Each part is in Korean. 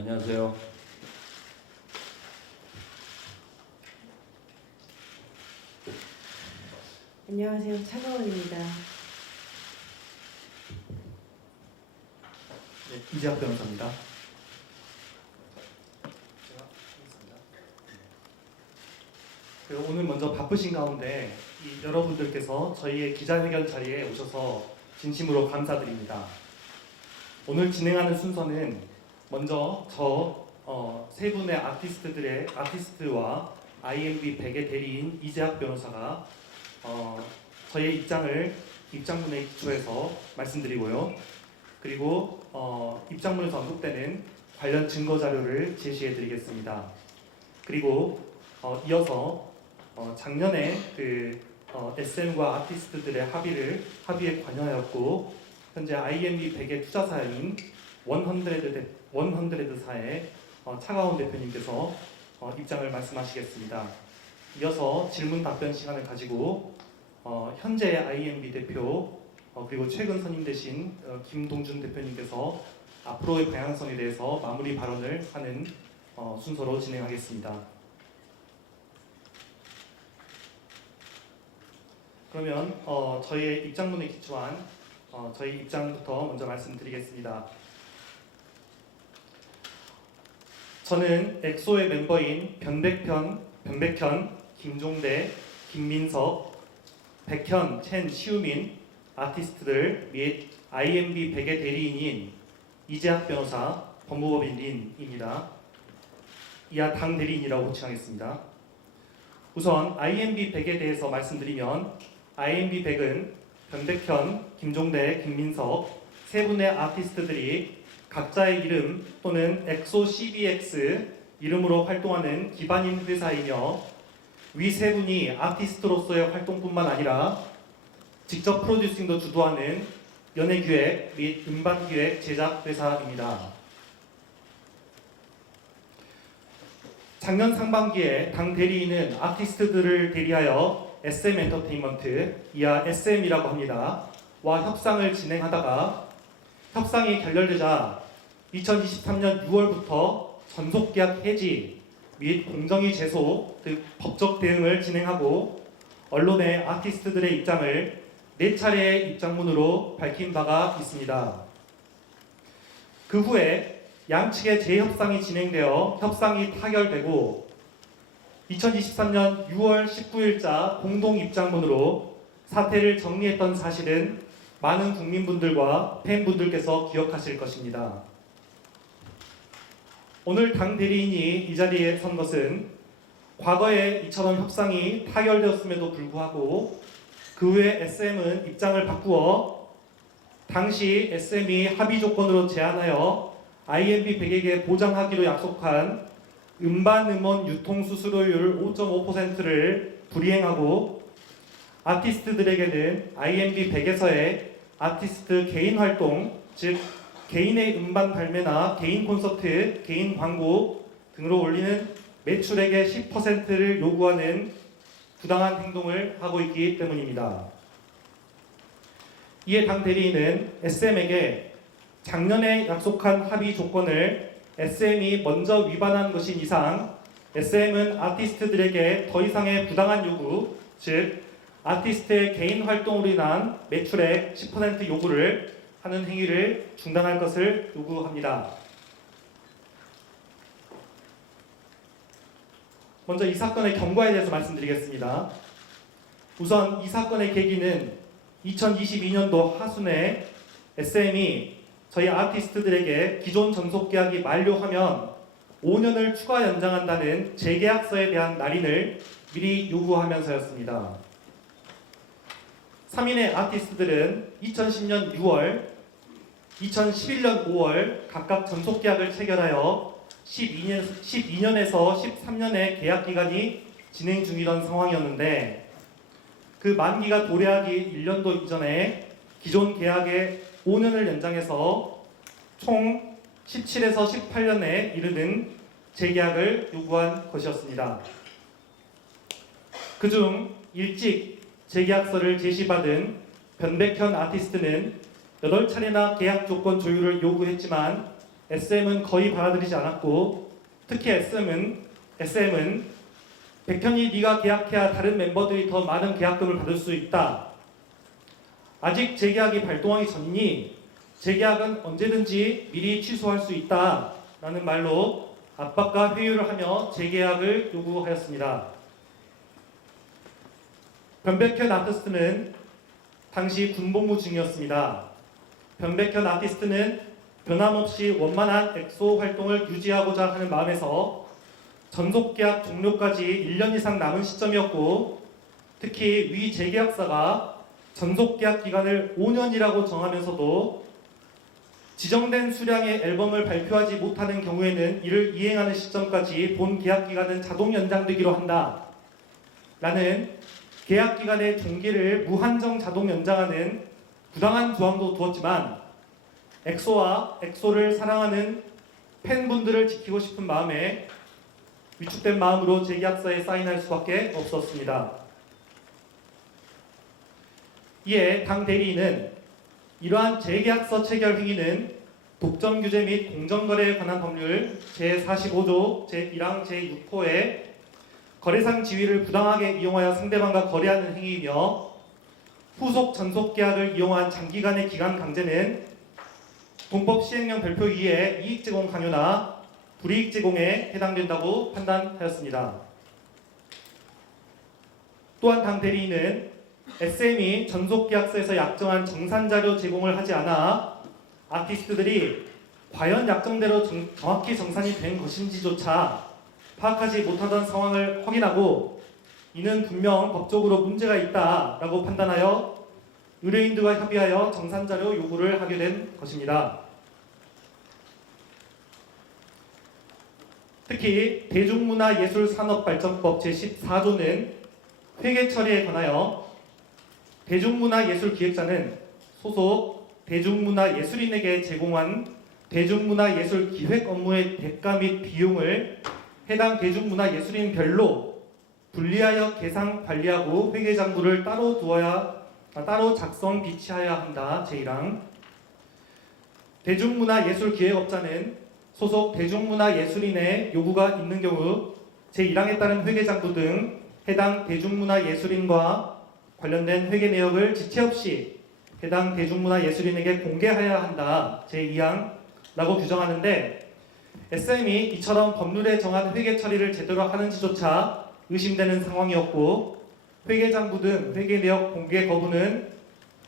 안녕하세요. 안녕하세요. 차가원입니다. 네, 이재학 변호사입니다. 제가 하겠습니다. 오늘 먼저 바쁘신 가운데 여러분들께서 저희의 기자회견 자리에 오셔서 진심으로 감사드립니다. 오늘 진행하는 순서는 먼저 세 분의 아티스트와 IMB 100의 대리인 이재학 변호사가 저희의 입장문에 기초해서 말씀드리고요. 그리고 입장문에서 언급되는 관련 증거 자료를 제시해드리겠습니다. 그리고 이어서 작년에 SM과 아티스트들의 합의에 관여하였고 현재 IMB 100의 투자사인 100사의 차가운 대표님께서 입장을 말씀하시겠습니다. 이어서 질문 답변 시간을 가지고 현재 IMB 대표 그리고 최근 선임되신 김동준 대표님께서 앞으로의 방향성에 대해서 마무리 발언을 하는 순서로 진행하겠습니다. 그러면 저희의 입장문에 기초한 저희 입장부터 먼저 말씀드리겠습니다. 저는 엑소의 멤버인 변백현, 김종대, 김민석, 백현, 첸, 시우민 아티스트들 및 IMB 100의 대리인인 이재학 변호사, 법무법인 린입니다. 이하 당 대리인이라고 호칭하겠습니다. 우선 IMB 100에 대해서 말씀드리면 IMB 100은 변백현, 김종대, 김민석 세 분의 아티스트들이 각자의 이름 또는 엑소 CBX 이름으로 활동하는 기반인 회사이며 위 세 분이 아티스트로서의 활동뿐만 아니라 직접 프로듀싱도 주도하는 연예기획 및 음반기획 제작 회사입니다. 작년 상반기에 당 대리인은 아티스트들을 대리하여 SM 엔터테인먼트, 이하 SM이라고 합니다. 와 협상을 진행하다가 협상이 결렬되자 2023년 6월부터 전속계약 해지 및 공정위 제소 등 법적 대응을 진행하고 언론에 아티스트들의 입장을 4차례의 입장문으로 밝힌 바가 있습니다. 그 후에 양측의 재협상이 진행되어 협상이 타결되고 2023년 6월 19일자 공동 입장문으로 사태를 정리했던 사실은 많은 국민분들과 팬분들께서 기억하실 것입니다. 오늘 당 대리인이 이 자리에 선 것은 과거에 이처럼 협상이 타결되었음에도 불구하고 그 후에 SM은 입장을 바꾸어 당시 SM이 합의 조건으로 제안하여 IMB 100에게 보장하기로 약속한 음반 음원 유통 수수료율 5.5%를 불이행하고 아티스트들에게는 IMB 100에서의 아티스트 개인 활동, 즉 개인의 음반 발매나 개인 콘서트, 개인 광고 등으로 올리는 매출액의 10%를 요구하는 부당한 행동을 하고 있기 때문입니다. 이에 당 대리인은 SM에게 작년에 약속한 합의 조건을 SM이 먼저 위반한 것인 이상 SM은 아티스트들에게 더 이상의 부당한 요구, 즉 아티스트의 개인 활동으로 인한 매출액 10% 요구를 하는 행위를 중단할 것을 요구합니다. 먼저 이 사건의 경과에 대해서 말씀드리겠습니다. 우선 이 사건의 계기는 2022년도 하순에 SM이 저희 아티스트들에게 기존 전속계약이 만료하면 5년을 추가 연장한다는 재계약서에 대한 날인을 미리 요구하면서였습니다. 3인의 아티스트들은 2010년 6월, 2011년 5월 각각 전속계약을 체결하여 12년에서 13년의 계약기간이 진행 중이던 상황이었는데 그 만기가 도래하기 1년도 이전에 기존 계약의 5년을 연장해서 총 17에서 18년에 이르는 재계약을 요구한 것이었습니다. 그중 일찍 재계약서를 제시받은 변백현 아티스트는 8차례나 계약 조건 조율을 요구했지만 SM은 거의 받아들이지 않았고, 특히 SM은 백현이 네가 계약해야 다른 멤버들이 더 많은 계약금을 받을 수 있다. 아직 재계약이 발동하기 전이니 재계약은 언제든지 미리 취소할 수 있다. 라는 말로 압박과 회유를 하며 재계약을 요구하였습니다. 변백현 아티스트는 당시 군복무 중이었습니다. 변백현 아티스트는 변함없이 원만한 엑소 활동을 유지하고자 하는 마음에서 전속계약 종료까지 1년 이상 남은 시점이었고, 특히 위 재계약사가 전속계약 기간을 5년이라고 정하면서도 지정된 수량의 앨범을 발표하지 못하는 경우에는 이를 이행하는 시점까지 본 계약 기간은 자동 연장되기로 한다. 라는 계약 기간의 종기를 무한정 자동 연장하는 부당한 조항도 두었지만, 엑소와 엑소를 사랑하는 팬분들을 지키고 싶은 마음에 위축된 마음으로 재계약서에 사인할 수밖에 없었습니다. 이에 당 대리인은 이러한 재계약서 체결 행위는 독점 규제 및 공정거래에 관한 법률 제45조 제1항 제6호의 거래상 지위를 부당하게 이용하여 상대방과 거래하는 행위이며, 후속 전속 계약을 이용한 장기간의 기간 강제는 공법 시행령 별표 2의 이익 제공 강요나 불이익 제공에 해당된다고 판단하였습니다. 또한 당 대리인은 SM이 전속계약서에서 약정한 정산자료 제공을 하지 않아 아티스트들이 과연 약정대로 정확히 정산이 된 것인지조차 파악하지 못하던 상황을 확인하고, 이는 분명 법적으로 문제가 있다라고 판단하여 의뢰인들과 협의하여 정산자료 요구를 하게 된 것입니다. 특히 대중문화예술산업발전법 제14조는 회계 처리에 관하여 대중문화예술기획자는 소속 대중문화예술인에게 제공한 대중문화예술 기획 업무의 대가 및 비용을 해당 대중문화예술인별로 분리하여 계상 관리하고 회계장부를 따로 작성 비치하여야 한다. 제1항. 대중문화예술기획업자는 소속 대중문화예술인의 요구가 있는 경우 제1항에 따른 회계장부 등 해당 대중문화예술인과 관련된 회계 내역을 지체 없이 해당 대중문화예술인에게 공개하여야 한다. 제2항라고 규정하는데, SM이 이처럼 법률에 정한 회계 처리를 제대로 하는지조차 의심되는 상황이었고, 회계장부 등 회계 내역 공개 거부는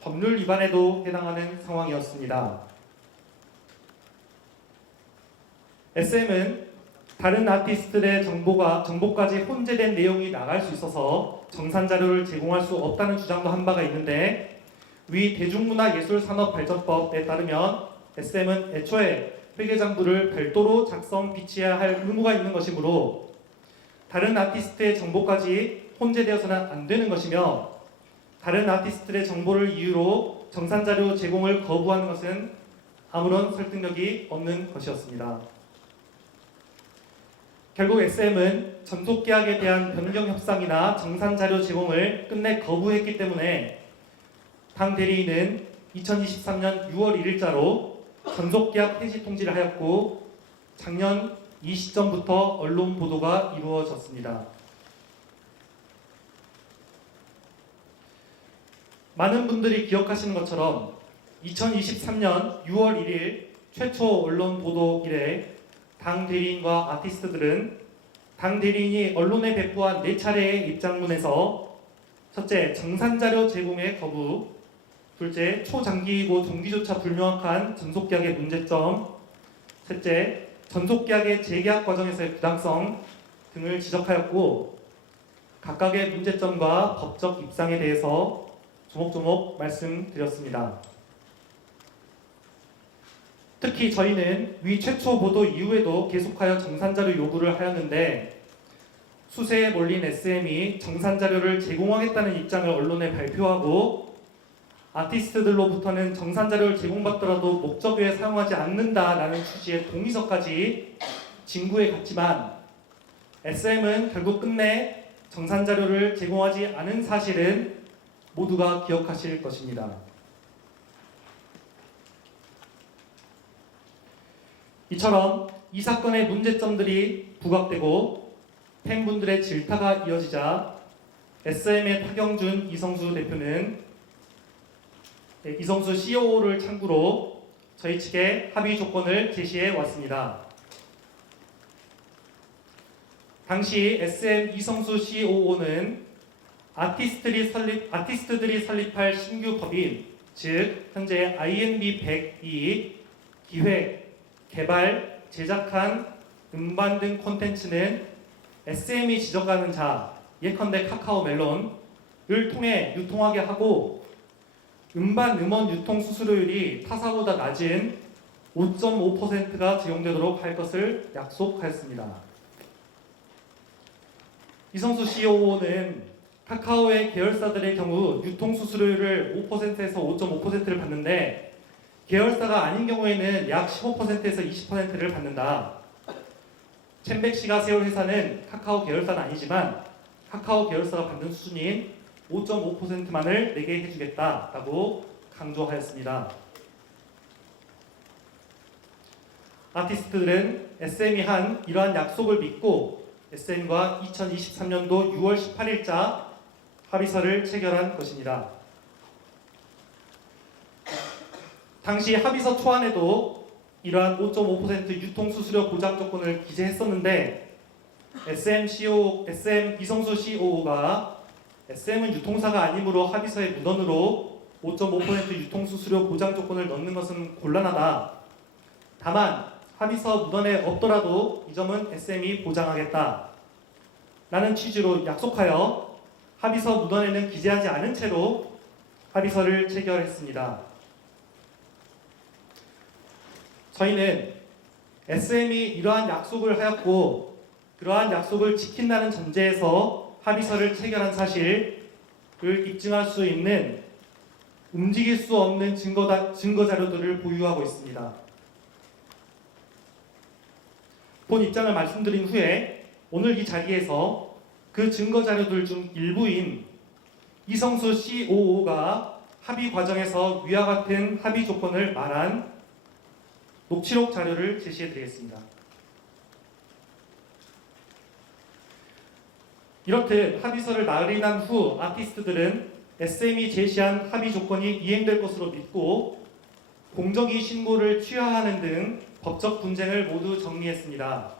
법률 위반에도 해당하는 상황이었습니다. SM은 다른 아티스트들의 정보까지 혼재된 내용이 나갈 수 있어서 정산 자료를 제공할 수 없다는 주장도 한 바가 있는데, 위 대중문화예술산업발전법에 따르면 SM은 애초에 회계장부를 별도로 작성 비치해야 할 의무가 있는 것이므로 다른 아티스트의 정보까지 혼재되어서는 안 되는 것이며, 다른 아티스트의 정보를 이유로 정산자료 제공을 거부하는 것은 아무런 설득력이 없는 것이었습니다. 결국 SM은 전속계약에 대한 변경 협상이나 정산자료 제공을 끝내 거부했기 때문에 당 대리인은 2023년 6월 1일자로 전속계약 해지 통지를 하였고, 작년 이 시점부터 언론 보도가 이루어졌습니다. 많은 분들이 기억하시는 것처럼 2023년 6월 1일 최초 언론 보도 이래 당 대리인과 아티스트들은 당 대리인이 언론에 배포한 4차례의 입장문에서 첫째, 정산자료 제공의 거부, 둘째, 초장기이고 동기조차 불명확한 전속계약의 문제점, 셋째, 전속계약의 재계약 과정에서의 부당성 등을 지적하였고, 각각의 문제점과 법적 입장에 대해서 조목조목 말씀드렸습니다. 특히 저희는 위 최초 보도 이후에도 계속하여 정산자료 요구를 하였는데, 수세에 몰린 SM이 정산자료를 제공하겠다는 입장을 언론에 발표하고, 아티스트들로부터는 정산자료를 제공받더라도 목적 외에 사용하지 않는다라는 취지의 동의서까지 진구해 갔지만, SM은 결국 끝내 정산자료를 제공하지 않은 사실은 모두가 기억하실 것입니다. 이처럼 이 사건의 문제점들이 부각되고 팬분들의 질타가 이어지자 SM의 박영준 이성수 대표는 이성수 COO를 창구로 저희 측에 합의 조건을 제시해 왔습니다. 당시 SM 이성수 COO는 아티스트들이 설립할 신규 법인, 즉 현재 INB 100이 기획, 개발, 제작한 음반 등 콘텐츠는 SM이 지정하는 자, 예컨대 카카오 멜론을 통해 유통하게 하고 음반 음원 유통 수수료율이 타사보다 낮은 5.5%가 적용되도록 할 것을 약속하였습니다. 이성수 COO는 카카오의 계열사들의 경우 유통 수수료율을 5%에서 5.5%를 받는데 계열사가 아닌 경우에는 약 15%에서 20%를 받는다. 챔백 씨가 세울 회사는 카카오 계열사는 아니지만 카카오 계열사가 받는 수준인 5.5%만을 내게 해주겠다라고 강조하였습니다. 아티스트들은 SM이 한 이러한 약속을 믿고 SM과 2023년도 6월 18일자 합의서를 체결한 것입니다. 당시 합의서 초안에도 이러한 5.5% 유통수수료 보장 조건을 기재했었는데 SM 이성수 COO가 SM은 유통사가 아니므로 합의서의 문헌으로 5.5% 유통수수료 보장 조건을 넣는 것은 곤란하다. 다만 합의서 문헌에 없더라도 이 점은 SM이 보장하겠다. 라는 취지로 약속하여 합의서 문헌에는 기재하지 않은 채로 합의서를 체결했습니다. 저희는 SM이 이러한 약속을 하였고 그러한 약속을 지킨다는 전제에서 합의서를 체결한 사실을 입증할 수 있는 움직일 수 없는 증거 자료들을 보유하고 있습니다. 본 입장을 말씀드린 후에 오늘 이 자리에서 그 증거 자료들 중 일부인 이성수 COO가 합의 과정에서 위와 같은 합의 조건을 말한 녹취록 자료를 제시해 드리겠습니다. 이렇듯 합의서를 나흘이난 후 아티스트들은 SM이 제시한 합의 조건이 이행될 것으로 믿고 공정위 신고를 취하하는 등 법적 분쟁을 모두 정리했습니다.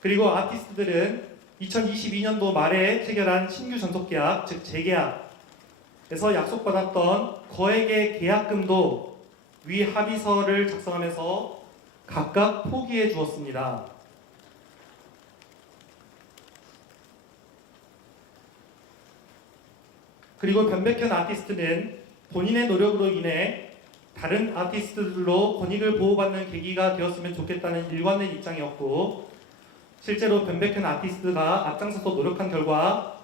그리고 아티스트들은 2022년도 말에 체결한 신규 전속계약, 즉 재계약에서 약속받았던 거액의 계약금도 위 합의서를 작성하면서 각각 포기해 주었습니다. 그리고 변백현 아티스트는 본인의 노력으로 인해 다른 아티스트들로 권익을 보호받는 계기가 되었으면 좋겠다는 일관된 입장이었고 실제로 변백현 아티스트가 앞장서서 노력한 결과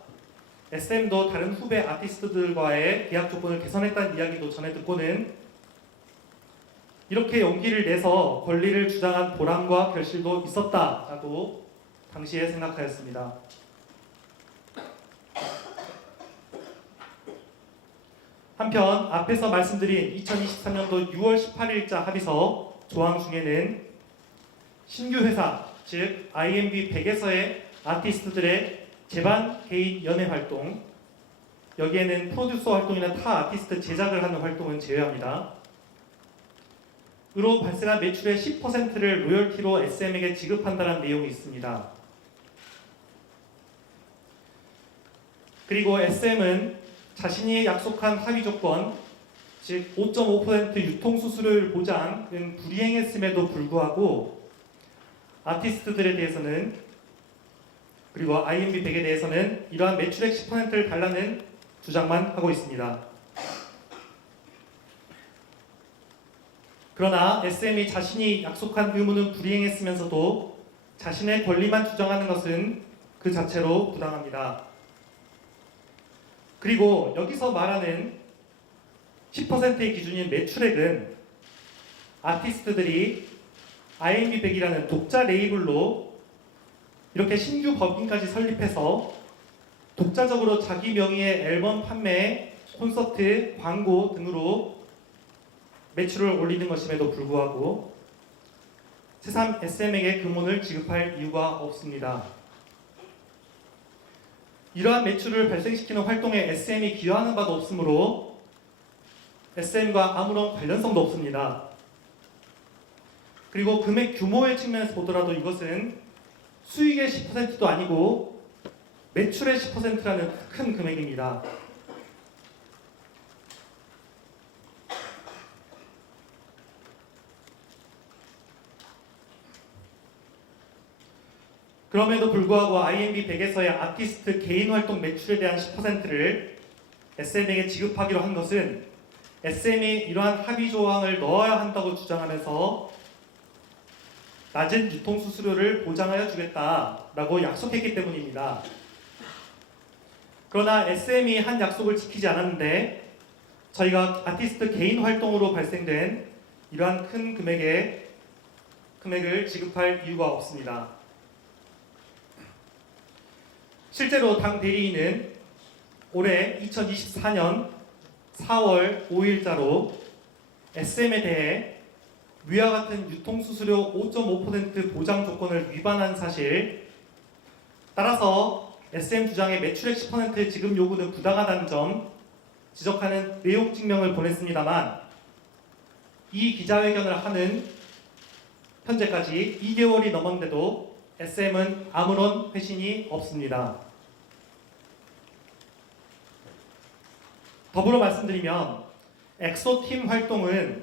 SM도 다른 후배 아티스트들과의 계약 조건을 개선했다는 이야기도 전해 듣고는 이렇게 용기를 내서 권리를 주장한 보람과 결실도 있었다라고 당시에 생각하였습니다. 한편 앞에서 말씀드린 2023년도 6월 18일자 합의서 조항 중에는 신규 회사, 즉 INB 100에서의 아티스트들의 제반 개인 연예 활동, 여기에는 프로듀서 활동이나 타 아티스트 제작을 하는 활동은 제외합니다. 으로 발생한 매출의 10%를 로열티로 SM에게 지급한다는 내용이 있습니다. 그리고 SM은 자신이 약속한 합의 조건, 즉 5.5% 유통수수료율 보장은 불이행했음에도 불구하고 아티스트들에 대해서는 그리고 INB 100에 대해서는 이러한 매출액 10%를 달라는 주장만 하고 있습니다. 그러나 SM이 자신이 약속한 의무는 불이행했으면서도 자신의 권리만 주장하는 것은 그 자체로 부당합니다. 그리고 여기서 말하는 10%의 기준인 매출액은 아티스트들이 INB 100이라는 독자 레이블로 이렇게 신규 법인까지 설립해서 독자적으로 자기 명의의 앨범 판매, 콘서트, 광고 등으로 매출을 올리는 것임에도 불구하고 새삼 SM에게 금원을 지급할 이유가 없습니다. 이러한 매출을 발생시키는 활동에 SM이 기여하는 바도 없으므로 SM과 아무런 관련성도 없습니다. 그리고 금액 규모의 측면에서 보더라도 이것은 수익의 10%도 아니고 매출의 10%라는 큰 금액입니다. 그럼에도 불구하고 IMB 100에서의 아티스트 개인 활동 매출에 대한 10%를 SM에게 지급하기로 한 것은 SM이 이러한 합의 조항을 넣어야 한다고 주장하면서 낮은 유통 수수료를 보장하여 주겠다라고 약속했기 때문입니다. 그러나 SM이 한 약속을 지키지 않았는데 저희가 아티스트 개인 활동으로 발생된 이러한 큰 금액을 지급할 이유가 없습니다. 실제로 당 대리인은 올해 2024년 4월 5일자로 SM에 대해 위와 같은 유통수수료 5.5% 보장 조건을 위반한 사실, 따라서 SM 주장의 매출액 10% 지급 요구는 부당하다는 점 지적하는 내용 증명을 보냈습니다만 이 기자회견을 하는 현재까지 2개월이 넘었는데도 SM은 아무런 회신이 없습니다. 더불어 말씀드리면 엑소팀 활동은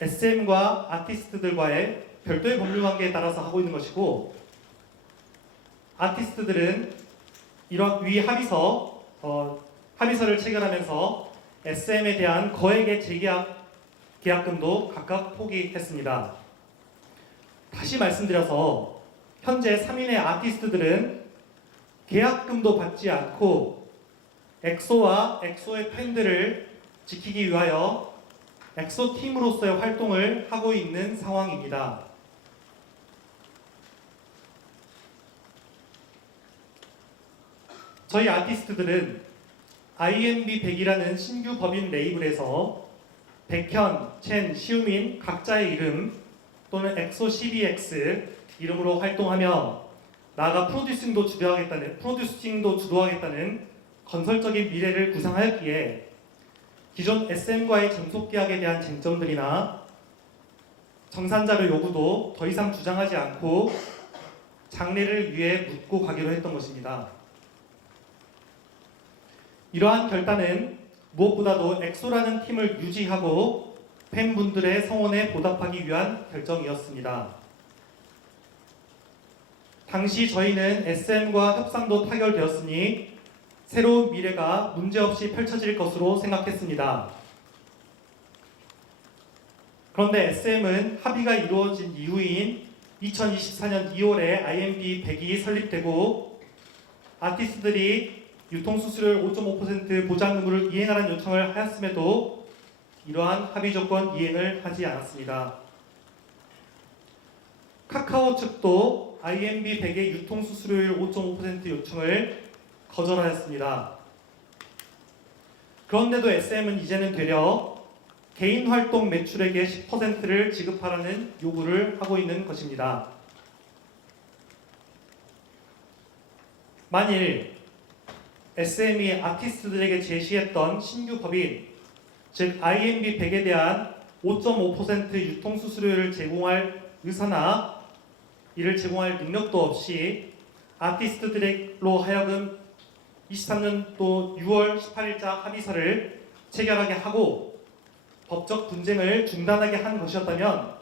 SM과 아티스트들과의 별도의 법률 관계에 따라서 하고 있는 것이고, 아티스트들은 이런 위 합의서를 체결하면서 SM에 대한 거액의 계약금도 각각 포기했습니다. 다시 말씀드려서 현재 3인의 아티스트들은 계약금도 받지 않고 엑소와 엑소의 팬들을 지키기 위하여 엑소 팀으로서의 활동을 하고 있는 상황입니다. 저희 아티스트들은 IMB 100이라는 신규 법인 레이블에서 백현, 첸, 시우민 각자의 이름 또는 엑소 CBX 이름으로 활동하며 나아가 프로듀싱도 주도하겠다는 건설적인 미래를 구상하였기에 기존 SM과의 전속 계약에 대한 쟁점들이나 정산자료 요구도 더 이상 주장하지 않고 장래를 위해 묻고 가기로 했던 것입니다. 이러한 결단은 무엇보다도 엑소라는 팀을 유지하고 팬분들의 성원에 보답하기 위한 결정이었습니다. 당시 저희는 SM과 협상도 타결되었으니 새로운 미래가 문제없이 펼쳐질 것으로 생각했습니다. 그런데 SM은 합의가 이루어진 이후인 2024년 2월에 IMB 100이 설립되고 아티스트들이 유통수수료를 5.5% 보장 의무를 이행하라는 요청을 하였음에도 이러한 합의 조건 이행을 하지 않았습니다. 카카오 측도 IMB 100의 유통수수료율 5.5% 요청을 거절하였습니다. 그런데도 SM은 이제는 되려 개인 활동 매출액의 10%를 지급하라는 요구를 하고 있는 것입니다. 만일 SM이 아티스트들에게 제시했던 신규 법인, 즉 IMB 100에 대한 5.5% 유통수수료를 제공할 의사나 이를 제공할 능력도 없이 아티스트들로 하여금 23년도 6월 18일자 합의서를 체결하게 하고 법적 분쟁을 중단하게 한 것이었다면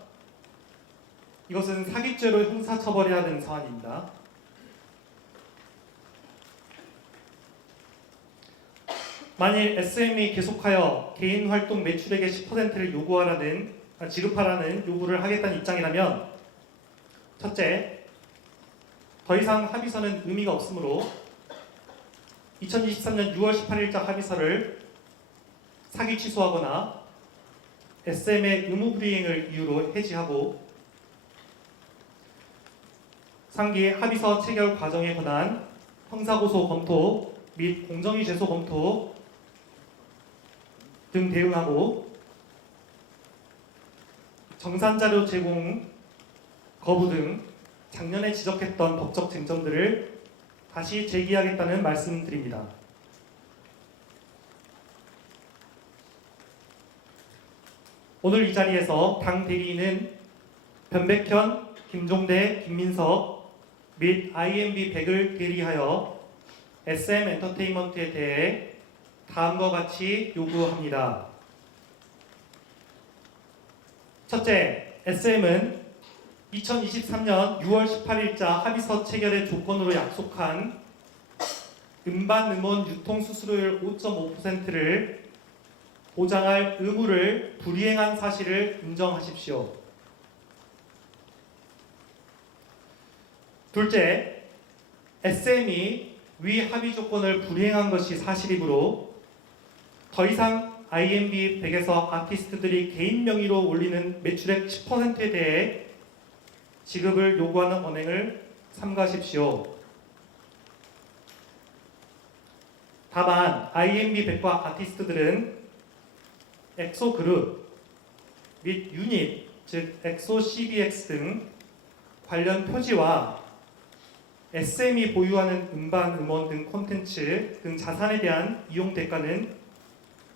이것은 사기죄로 형사처벌해야 되는 사안입니다. 만일 SM이 계속하여 개인 활동 매출액의 10%를 지급하라는 요구를 하겠다는 입장이라면, 첫째, 더 이상 합의서는 의미가 없으므로 2023년 6월 18일자 합의서를 사기 취소하거나 SM의 의무 불이행을 이유로 해지하고 상기 합의서 체결 과정에 관한 형사고소 검토 및 공정위 제소 검토 등 대응하고 정산자료 제공 거부 등 작년에 지적했던 법적 쟁점들을 다시 제기하겠다는 말씀드립니다. 오늘 이 자리에서 당 대리인은 변백현, 김종대, 김민석 및 IMB100을 대리하여 SM 엔터테인먼트에 대해 다음과 같이 요구합니다. 첫째, SM은 2023년 6월 18일자 합의서 체결의 조건으로 약속한 음반 음원 유통 수수료율 5.5%를 보장할 의무를 불이행한 사실을 인정하십시오. 둘째, SM이 위 합의 조건을 불이행한 것이 사실이므로 더 이상 IMB 100에서 아티스트들이 개인 명의로 올리는 매출액 10%에 대해 지급을 요구하는 언행을 삼가십시오. 다만 IMB 100과 아티스트들은 엑소그룹 및 유닛, 즉 엑소 CBX 등 관련 표지와 SM이 보유하는 음반, 음원 등 콘텐츠 등 자산에 대한 이용 대가는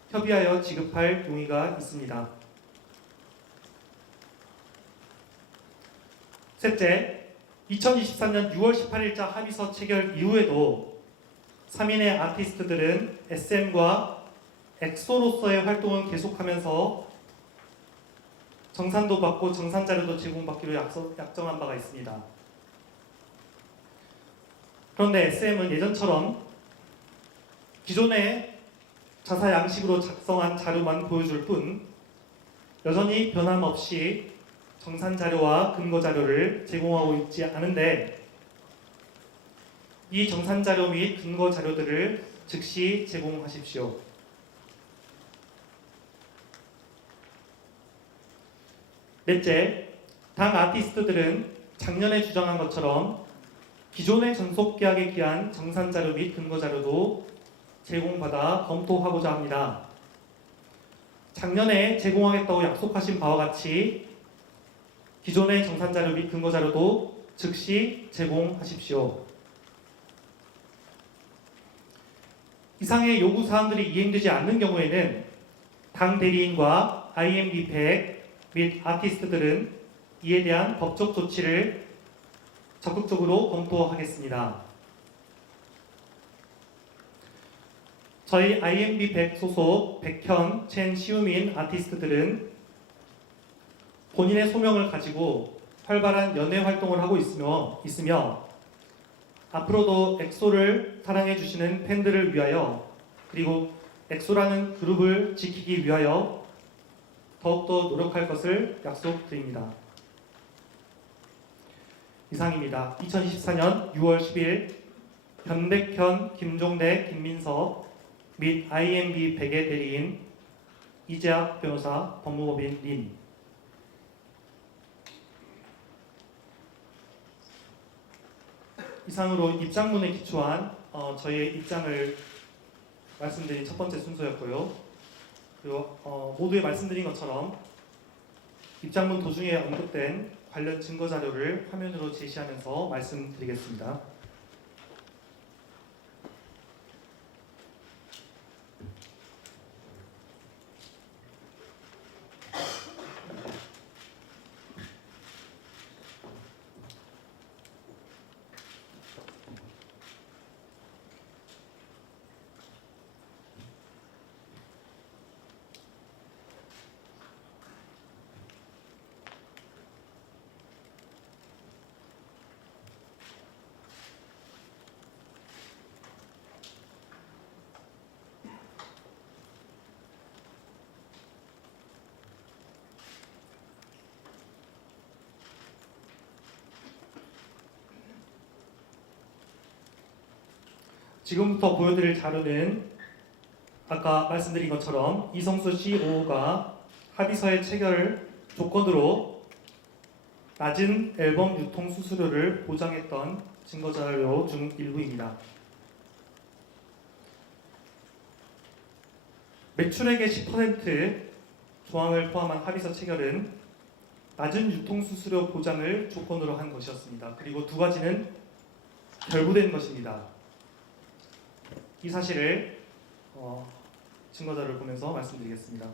협의하여 지급할 용의가 있습니다. 셋째, 2023년 6월 18일자 합의서 체결 이후에도 3인의 아티스트들은 SM과 엑소로서의 활동을 계속하면서 정산도 받고 정산자료도 제공받기로 약정한 바가 있습니다. 그런데 SM은 예전처럼 기존의 자사 양식으로 작성한 자료만 보여줄 뿐 여전히 변함없이 정산 자료와 근거 자료를 제공하고 있지 않은데 이 정산 자료 및 근거 자료들을 즉시 제공하십시오. 넷째, 당 아티스트들은 작년에 주장한 것처럼 기존의 전속 계약에 기한 정산 자료 및 근거 자료도 제공받아 검토하고자 합니다. 작년에 제공하겠다고 약속하신 바와 같이 기존의 정산 자료 및 근거 자료도 즉시 제공하십시오. 이상의 요구 사항들이 이행되지 않는 경우에는 당 대리인과 IMB 100 및 아티스트들은 이에 대한 법적 조치를 적극적으로 검토하겠습니다. 저희 IMB 100 소속 백현, 첸, 시우민 아티스트들은 본인의 소명을 가지고 활발한 연애 활동을 하고 있으며 앞으로도 엑소를 사랑해 주시는 팬들을 위하여 그리고 엑소라는 그룹을 지키기 위하여 더욱더 노력할 것을 약속드립니다. 이상입니다. 2024년 6월 10일 변백현, 김종대, 김민석 및 IMB 100의 대리인 이재학 변호사, 법무법인 린. 이상으로 입장문에 기초한 저희의 입장을 말씀드린 첫 번째 순서였고요. 그리고 모두에 말씀드린 것처럼 입장문 도중에 언급된 관련 증거 자료를 화면으로 제시하면서 말씀드리겠습니다. 지금부터 보여드릴 자료는 아까 말씀드린 것처럼 이성수 CEO가 합의서의 체결 조건으로 낮은 앨범 유통 수수료를 보장했던 증거자료 중 일부입니다. 매출액의 10% 조항을 포함한 합의서 체결은 낮은 유통수수료 보장을 조건으로 한 것이었습니다. 그리고 두 가지는 결부된 것입니다. 이 사실을 증거자료를 보면서 말씀드리겠습니다.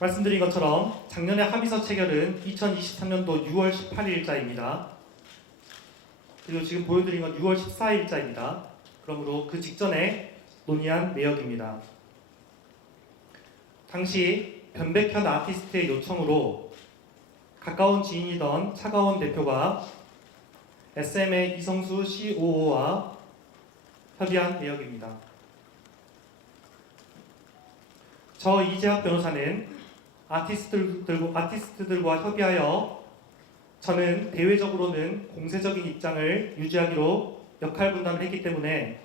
말씀드린 것처럼 작년에 합의서 체결은 2023년도 6월 18일자입니다. 그리고 지금 보여드린 건 6월 14일자입니다. 그러므로 그 직전에 논의한 내역입니다. 당시 변백현 아티스트의 요청으로 가까운 지인이던 차가원 대표가 SM의 이성수 COO와 협의한 내역입니다. 저 이재학 변호사는 아티스트들과 협의하여 저는 대외적으로는 공세적인 입장을 유지하기로 역할 분담을 했기 때문에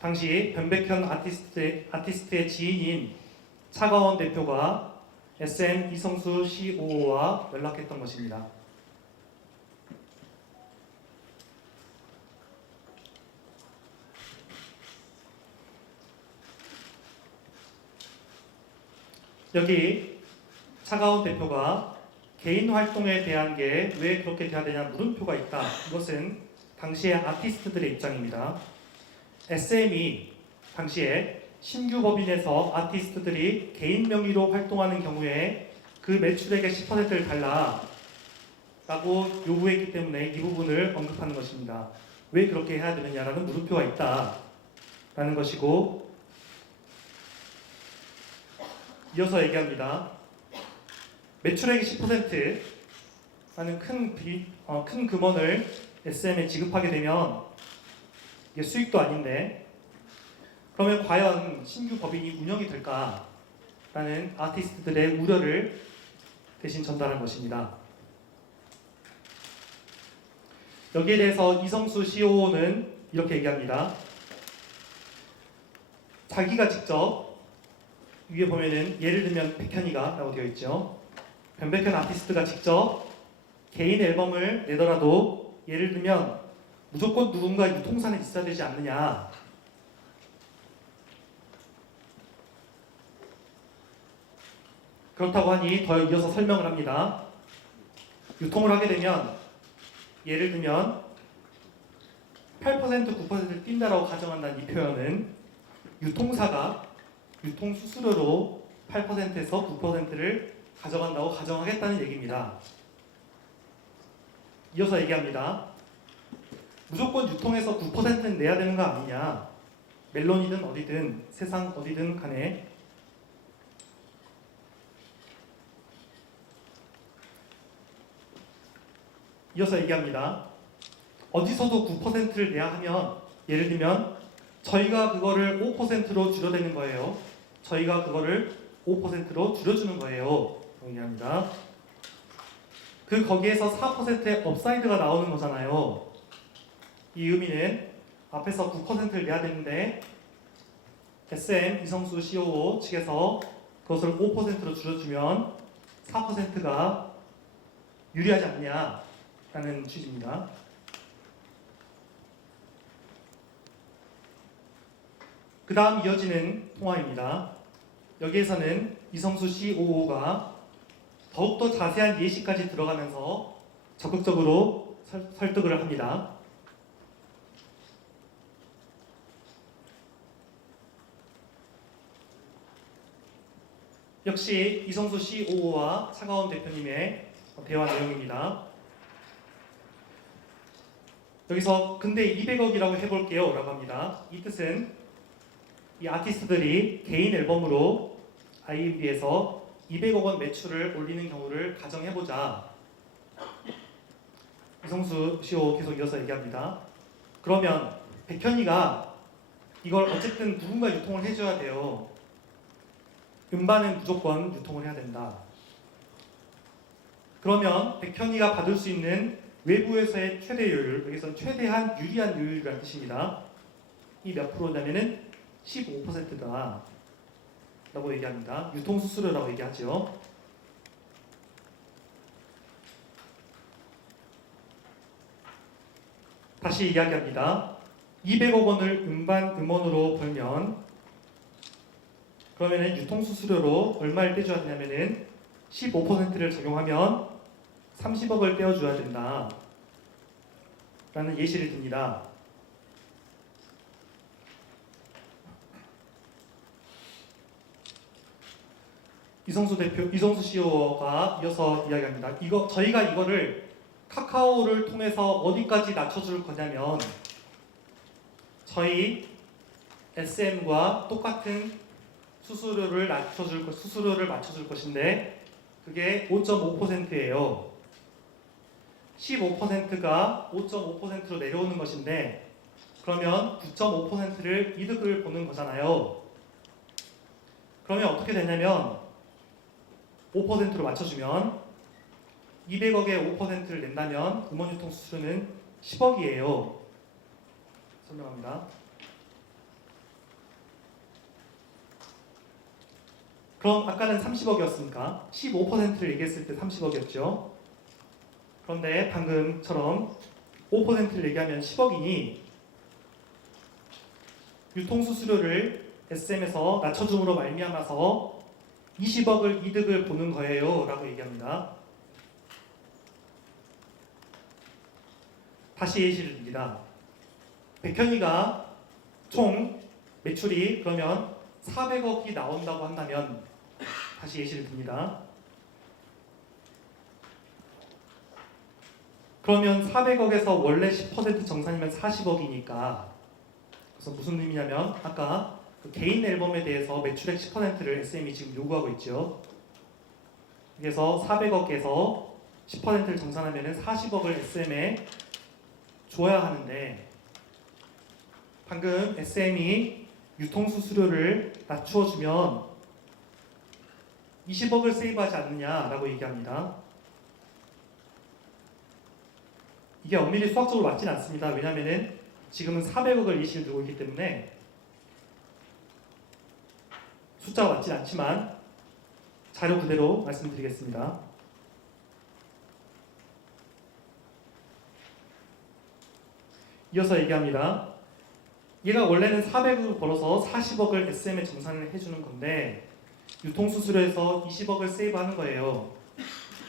당시 변백현 아티스트의 지인인 차가원 대표가 SM 이성수 COO와 연락했던 것입니다. 여기 차가원 대표가 개인 활동에 대한 게 왜 그렇게 돼야 되냐 물음표가 있다. 이것은 당시의 아티스트들의 입장입니다. SM이 당시에 신규 법인에서 아티스트들이 개인 명의로 활동하는 경우에 그 매출액의 10%를 달라라고 요구했기 때문에 이 부분을 언급하는 것입니다. 왜 그렇게 해야 되느냐라는 물음표가 있다라는 것이고, 이어서 얘기합니다. 매출액의 10%라는 큰 금원을 SM에 지급하게 되면 이게 수익도 아닌데 그러면 과연 신규 법인이 운영이 될까라는 아티스트들의 우려를 대신 전달한 것입니다. 여기에 대해서 이성수 COO는 이렇게 얘기합니다. 자기가 직접 위에 보면은 예를 들면 백현이가 라고 되어 있죠. 변백현 아티스트가 직접 개인 앨범을 내더라도 예를 들면 무조건 누군가 유통사는 있어야 되지 않느냐. 그렇다고 하니 더 이어서 설명을 합니다. 유통을 하게 되면 예를 들면 8% 9%를 뛴다라고 가정한다는 이 표현은 유통사가 유통 수수료로 8%에서 9%를 가져간다고 가정하겠다는 얘기입니다. 이어서 얘기합니다. 무조건 유통해서 9%는 내야 되는 거 아니냐. 멜론이든 어디든 세상 어디든 간에 이어서 얘기합니다. 어디서도 9%를 내야 하면 예를 들면 저희가 그거를 5%로 줄여대는 거예요. 저희가 그거를 5%로 줄여주는 거예요. 얘기합니다. 거기에서 4%의 업사이드가 나오는 거잖아요. 이 의미는 앞에서 9%를 내야 되는데 SM 이성수 COO 측에서 그것을 5%로 줄여주면 4%가 유리하지 않냐라는 취지입니다. 그 다음 이어지는 통화입니다. 여기에서는 이성수 COO가 더욱더 자세한 예시까지 들어가면서 적극적으로 설득을 합니다. 역시 이성수 COO와 차가원 대표님의 대화 내용입니다. 여기서 근데 200억이라고 해볼게요 라고 합니다. 이 뜻은 이 아티스트들이 개인 앨범으로 IMB에서 200억 원 매출을 올리는 경우를 가정해보자. 이성수 CEO 계속 이어서 얘기합니다. 그러면 백현이가 이걸 어쨌든 누군가 유통을 해줘야 돼요. 음반은 무조건 유통을 해야 된다. 그러면 백현이가 받을 수 있는 외부에서의 최대율, 여기서는 최대한 유리한 요율이라는 뜻입니다. 이 몇 프로냐면은 15%다 라고 얘기합니다. 유통수수료라고 얘기하죠. 다시 이야기합니다. 200억 원을 음반 음원으로 벌면 그러면은 유통수수료로 얼마를 떼줘야 되냐면은 15%를 적용하면 30억을 떼어줘야 된다 라는 예시를 듭니다. 이성수 CEO가 이어서 이야기합니다. 저희가 이거를 카카오를 통해서 어디까지 낮춰줄 거냐면 저희 SM과 똑같은 수수료를 맞춰줄 것인데 그게 5.5%예요. 15%가 5.5%로 내려오는 것인데 그러면 9.5%를 이득을 보는 거잖아요. 그러면 어떻게 되냐면 5%로 맞춰주면 200억에 5%를 낸다면 음원유통 수수료는 10억이에요. 설명합니다. 그럼 아까는 30억이었으니까 15%를 얘기했을 때 30억이었죠. 그런데 방금처럼 5%를 얘기하면 10억이니 유통수수료를 SM에서 낮춰줌으로 말미암아서 20억을 이득을 보는 거예요 라고 얘기합니다. 다시 예시를 듭니다. 백현이가 총 매출이 그러면 400억이 나온다고 한다면 다시 예시를 듭니다. 그러면 400억에서 원래 10% 정산이면 40억이니까 그래서 무슨 의미냐면 아까 그 개인 앨범에 대해서 매출액 10%를 SM이 지금 요구하고 있죠. 그래서 400억에서 10%를 정산하면 40억을 SM에 줘야 하는데 방금 SM이 유통수수료를 낮추어주면 20억을 세이브하지 않느냐라고 얘기합니다. 이게 엄밀히 수학적으로 맞진 않습니다. 왜냐하면 지금은 400억을 예시를 들고 있기 때문에 숫자가 맞진 않지만 자료 그대로 말씀드리겠습니다. 이어서 얘기합니다. 얘가 원래는 400억을 벌어서 40억을 SM에 정산을 해주는 건데 유통수수료에서 20억을 세이브하는 거예요.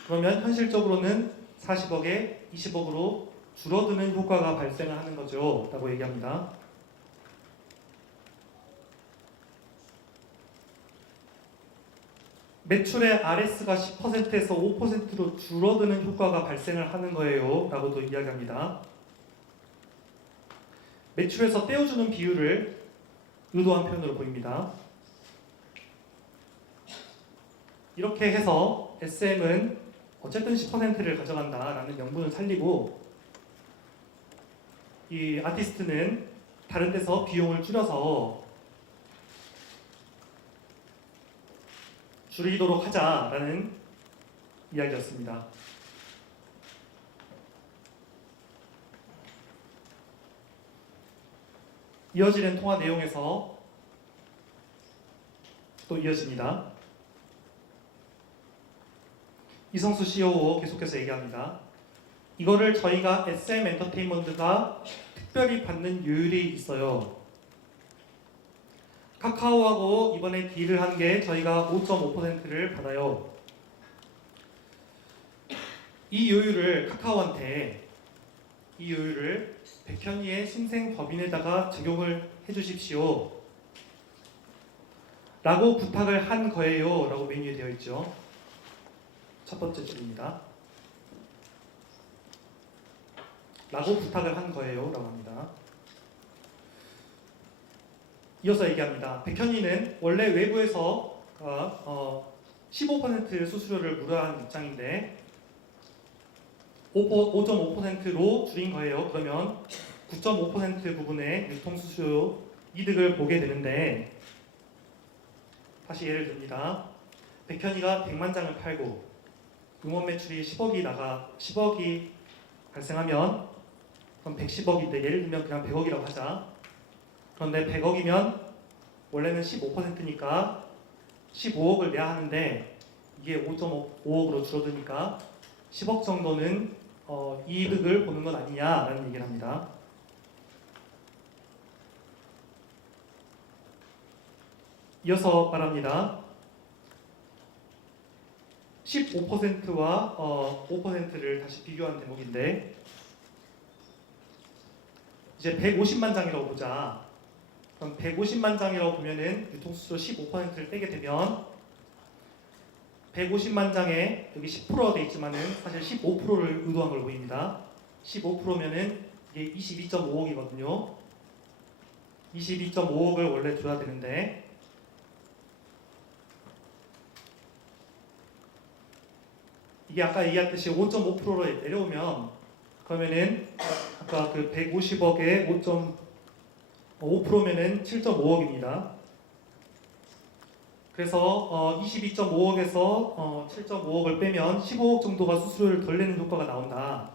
그러면 현실적으로는 40억에 20억으로 줄어드는 효과가 발생을 하는 거죠 라고 얘기합니다. 매출의 RS가 10%에서 5%로 줄어드는 효과가 발생을 하는 거예요 라고도 이야기합니다. 매출에서 떼어주는 비율을 의도한 표현으로 보입니다. 이렇게 해서 SM은 어쨌든 10%를 가져간다라는 명분을 살리고 이 아티스트는 다른 데서 비용을 줄이도록 하자라는 이야기였습니다. 이어지는 통화 내용에서 또 이어집니다. 이성수 CEO 계속해서 얘기합니다. 이거를 저희가 SM 엔터테인먼트가 특별히 받는 요율이 있어요. 카카오하고 이번에 딜을 한 게 저희가 5.5%를 받아요. 이 요율을 백현이의 신생 법인에다가 적용을 해주십시오. 라고 부탁을 한 거예요. 라고 메뉴에 되어 있죠. 첫 번째 줄입니다. 라고 부탁을 한 거예요. 라고 합니다. 이어서 얘기합니다. 백현이는 원래 외부에서 15% 수수료를 무료한 입장인데 5.5%로 줄인 거예요. 그러면 9.5% 부분의 유통수수료 이득을 보게 되는데 다시 예를 듭니다. 백현이가 100만 장을 팔고 음원 매출이 10억이 발생하면 그럼 110억인데 예를 들면 그냥 100억이라고 하자. 그런데 100억이면 원래는 15%니까 15억을 내야 하는데 이게 5.5억으로 줄어드니까 10억 정도는 이득을 보는 건 아니냐라는 얘기를 합니다. 이어서 말합니다. 15%와 5%를 다시 비교한 대목인데 이제 150만 장이라고 보자. 그럼 150만 장이라고 보면은 유통수수료 15%를 빼게 되면 150만 장에 여기 10%가 돼 있지만은 사실 15%를 의도한 걸로 보입니다. 15%면은 이게 22.5억이거든요. 22.5억을 원래 줘야 되는데 이게 아까 얘기했듯이 5.5%로 내려오면 그러면은 아까 그 150억에 5.5%면은 7.5억입니다. 그래서 22.5억에서 7.5억을 빼면 15억 정도가 수수료를 덜 내는 효과가 나온다.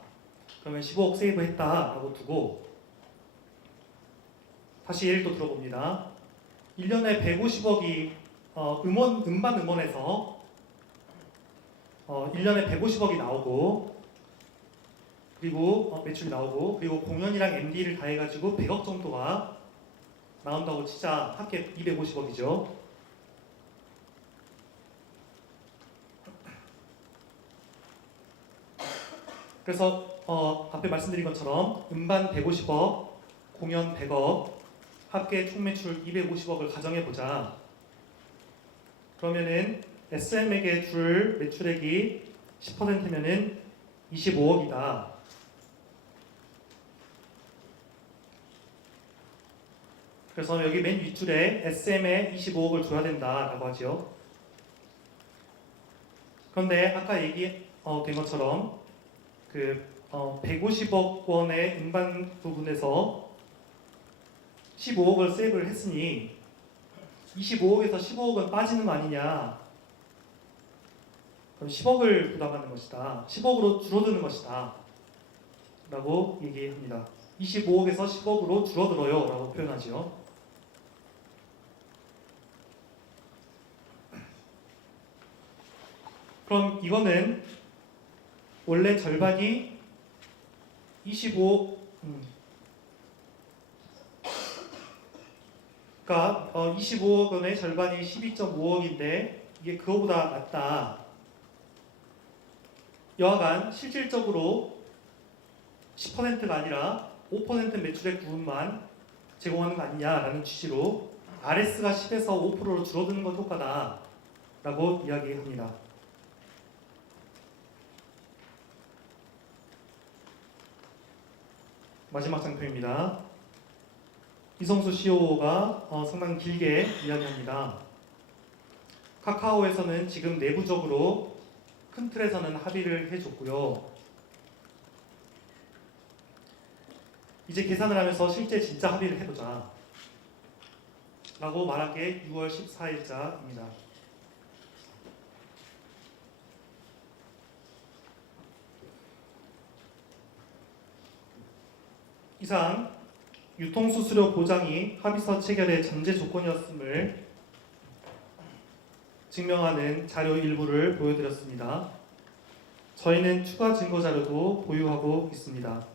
그러면 15억 세이브했다라고 두고 다시 예를 또 들어봅니다. 1년에 150억이 음반 음원에서 1년에 150억이 나오고 그리고 매출이 나오고 그리고 공연이랑 MD를 다 해가지고 100억 정도가 나온다고 치자. 합계 250억이죠. 그래서 앞에 말씀드린 것처럼 음반 150억, 공연 100억, 합계 총 매출 250억을 가정해 보자. 그러면은 SM에게 줄 매출액이 10%면은 25억이다. 그래서 여기 맨 윗줄에 SM에 25억을 줘야 된다라고 하죠. 그런데 아까 얘기된 것처럼 그 150억 원의 음반 부분에서 15억을 세이브를 했으니 25억에서 15억은 빠지는 거 아니냐. 그럼 10억을 부담하는 것이다. 10억으로 줄어드는 것이다. 라고 얘기합니다. 25억에서 10억으로 줄어들어요. 라고 표현하죠. 그럼 이거는 원래 절반이 25, 그러니까 25억 원의 절반이 12.5억인데 이게 그거보다 낮다. 여하간 실질적으로 10%가 아니라 5% 매출액 부분만 제공하는 거 아니냐라는 취지로 RS가 10에서 5%로 줄어드는 것 효과다 라고 이야기합니다. 마지막 장표입니다. 이성수 CEO가 상당히 길게 이야기합니다. 카카오에서는 지금 내부적으로 큰 틀에서는 합의를 해줬고요. 이제 계산을 하면서 실제 진짜 합의를 해보자 라고 말한 게 6월 14일자입니다. 이상 유통수수료 보장이 합의서 체결의 전제 조건이었음을 증명하는 자료 일부를 보여드렸습니다. 저희는 추가 증거 자료도 보유하고 있습니다.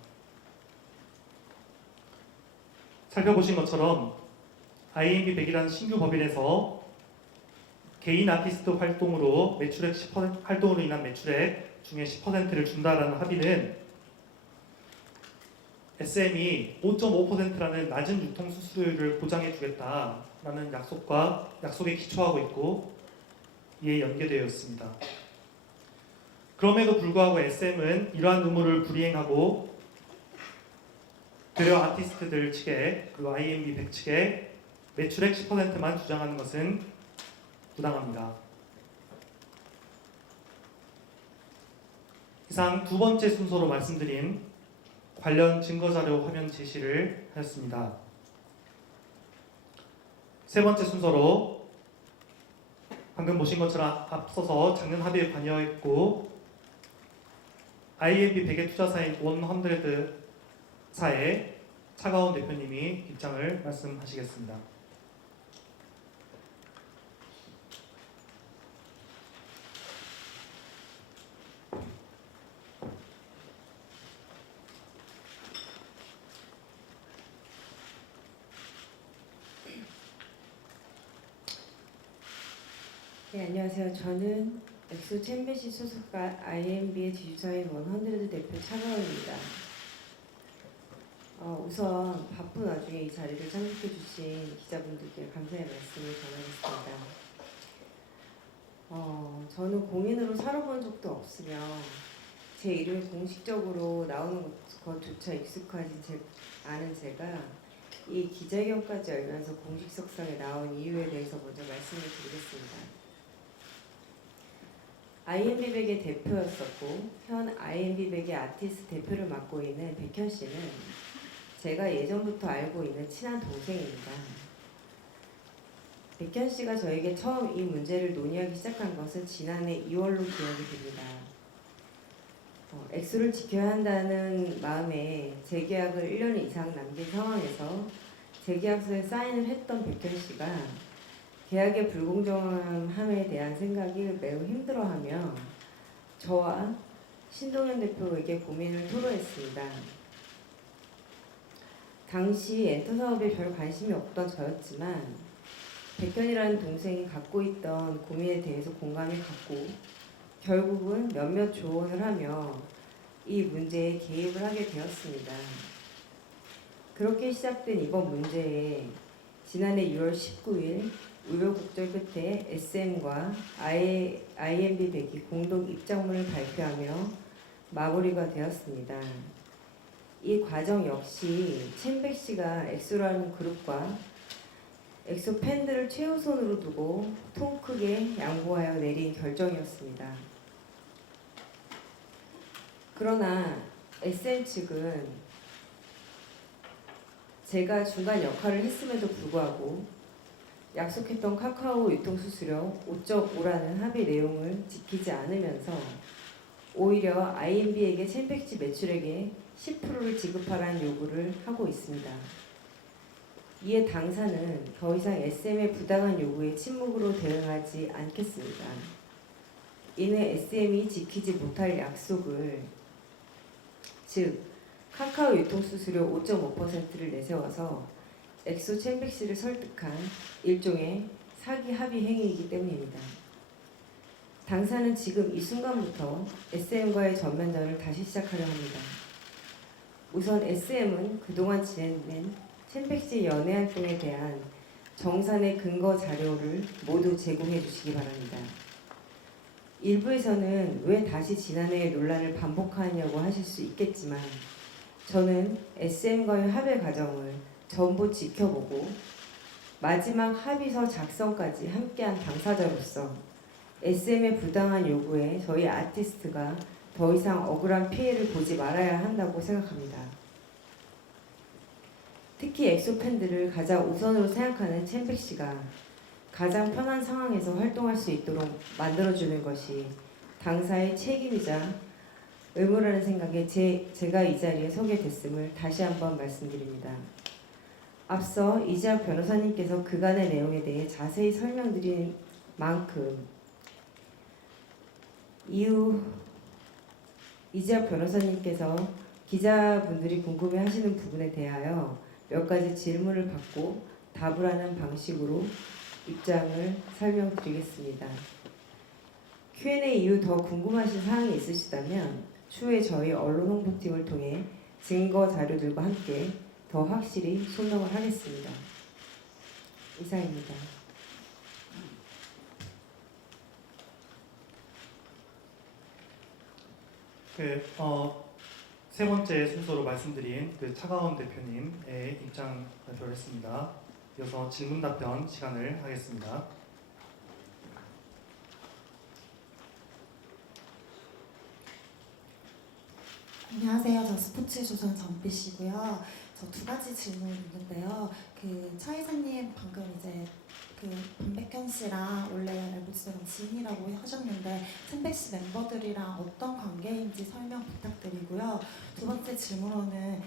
살펴보신 것처럼 IMB 100이라는 신규 법인에서 개인 아티스트 활동으로 매출액 10% 활동으로 인한 매출액 중에 10%를 준다라는 합의는 SM이 5.5%라는 낮은 유통 수수료를 보장해 주겠다라는 약속에 기초하고 있고 이에 연계되어 있습니다. 그럼에도 불구하고 SM은 이러한 의무를 불이행하고 되려 아티스트들 측에 그리고 IMB 100 측에 매출액 10%만 주장하는 것은 부당합니다. 이상 두 번째 순서로 말씀드린 관련 증거자료 화면 제시를 하였습니다. 세 번째 순서로 방금 보신 것처럼 앞서서 작년 합의에 관여했고 IMB 100의 투자사인 100사의 차가운 대표님이 입장을 말씀하시겠습니다. 네, 안녕하세요. 저는 엑소 챔베시 소속과 IMB의 지주사인 100 대표 차가원입니다. 우선 바쁜 와중에 이 자리를 참석해 주신 기자분들께 감사의 말씀을 전하겠습니다. 저는 공인으로 살아본 적도 없으며 제 이름이 공식적으로 나오는 것조차 익숙하지 않은 제가 이 기자회견까지 열면서 공식 석상에 나온 이유에 대해서 먼저 말씀을 드리겠습니다. IMB백의 대표였었고 현 IMB백의 아티스트 대표를 맡고 있는 백현 씨는 제가 예전부터 알고 있는 친한 동생입니다. 백현 씨가 저에게 처음 이 문제를 논의하기 시작한 것은 지난해 2월로 기억이 됩니다. 엑소를 지켜야 한다는 마음에 재계약을 1년 이상 남긴 상황에서 재계약서에 사인을 했던 백현 씨가 계약의 불공정함에 대한 생각이 매우 힘들어하며 저와 신동현 대표에게 고민을 토로했습니다. 당시 엔터 사업에 별 관심이 없던 저였지만 백현이라는 동생이 갖고 있던 고민에 대해서 공감이 갔고 결국은 몇몇 조언을 하며 이 문제에 개입을 하게 되었습니다. 그렇게 시작된 이번 문제에 지난해 6월 19일 우여곡절 끝에 SM과 IMB백이 공동 입장문을 발표하며 마무리가 되었습니다. 이 과정 역시 챔백 씨가 엑소라는 그룹과 엑소 팬들을 최우선으로 두고 통 크게 양보하여 내린 결정이었습니다. 그러나 SM 측은 제가 중간 역할을 했음에도 불구하고 약속했던 카카오 유통수수료 5.5라는 합의 내용을 지키지 않으면서 오히려 IMB에게 챔백지 매출액의 10%를 지급하라는 요구를 하고 있습니다. 이에 당사는 더 이상 SM의 부당한 요구에 침묵으로 대응하지 않겠습니다. 이는 SM이 지키지 못할 약속을, 즉 카카오 유통수수료 5.5%를 내세워서 엑소 챔백 씨를 설득한 일종의 사기 합의 행위이기 때문입니다. 당사는 지금 이 순간부터 SM과의 전면전을 다시 시작하려 합니다. 우선 SM은 그동안 진행된 챔백 씨의 연애 활동에 대한 정산의 근거 자료를 모두 제공해 주시기 바랍니다. 일부에서는 왜 다시 지난해의 논란을 반복하냐고 하실 수 있겠지만 저는 SM과의 합의 과정을 전부 지켜보고 마지막 합의서 작성까지 함께한 당사자로서 SM의 부당한 요구에 저희 아티스트가 더 이상 억울한 피해를 보지 말아야 한다고 생각합니다. 특히 엑소 팬들을 가장 우선으로 생각하는 챔백 씨가 가장 편한 상황에서 활동할 수 있도록 만들어주는 것이 당사의 책임이자 의무라는 생각에 제가 이 자리에 서게 됐음을 다시 한번 말씀드립니다. 앞서 이재학 변호사님께서 그간의 내용에 대해 자세히 설명드린 만큼 이후 이재학 변호사님께서 기자분들이 궁금해하시는 부분에 대하여 몇 가지 질문을 받고 답을 하는 방식으로 입장을 설명드리겠습니다. Q&A 이후 더 궁금하신 사항이 있으시다면 추후에 저희 언론 홍보팀을 통해 증거 자료들과 함께 더 확실히 소명을 하겠습니다. 이상입니다. 세 번째 순서로 말씀드린 차가원 대표님의 입장 발표를 했습니다. 이어서 질문 답변 시간을 하겠습니다. 안녕하세요. 저 스포츠조선 전빛이고요. 저 두 가지 질문이 있는데요. 차 이사님 방금 이제 변백현 씨랑 원래 알고 지내던 지인이라고 하셨는데 챔백 씨 멤버들이랑 어떤 관계인지 설명 부탁드리고요. 두 번째 질문으로는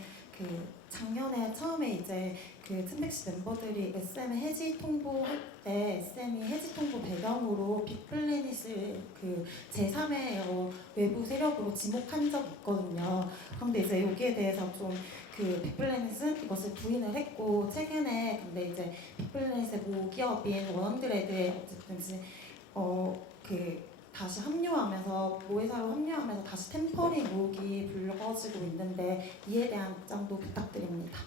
작년에 처음에 이제 챔백 씨 멤버들이 SM 해지 통보할 때 SM이 해지 통보 배경으로 빅플래닛을 제3의 외부 세력으로 지목한 적이 있거든요. 그런데 이제 여기에 대해서 좀 빅플래닛은 이것을 부인을 했고 최근에 근데 이제 빅플래닛의 모기업인 100에 어쨌든 그 다시 합류하면서 모회사로 합류하면서 다시 템퍼링 의혹이 불거지고 있는데 이에 대한 입장도 부탁드립니다.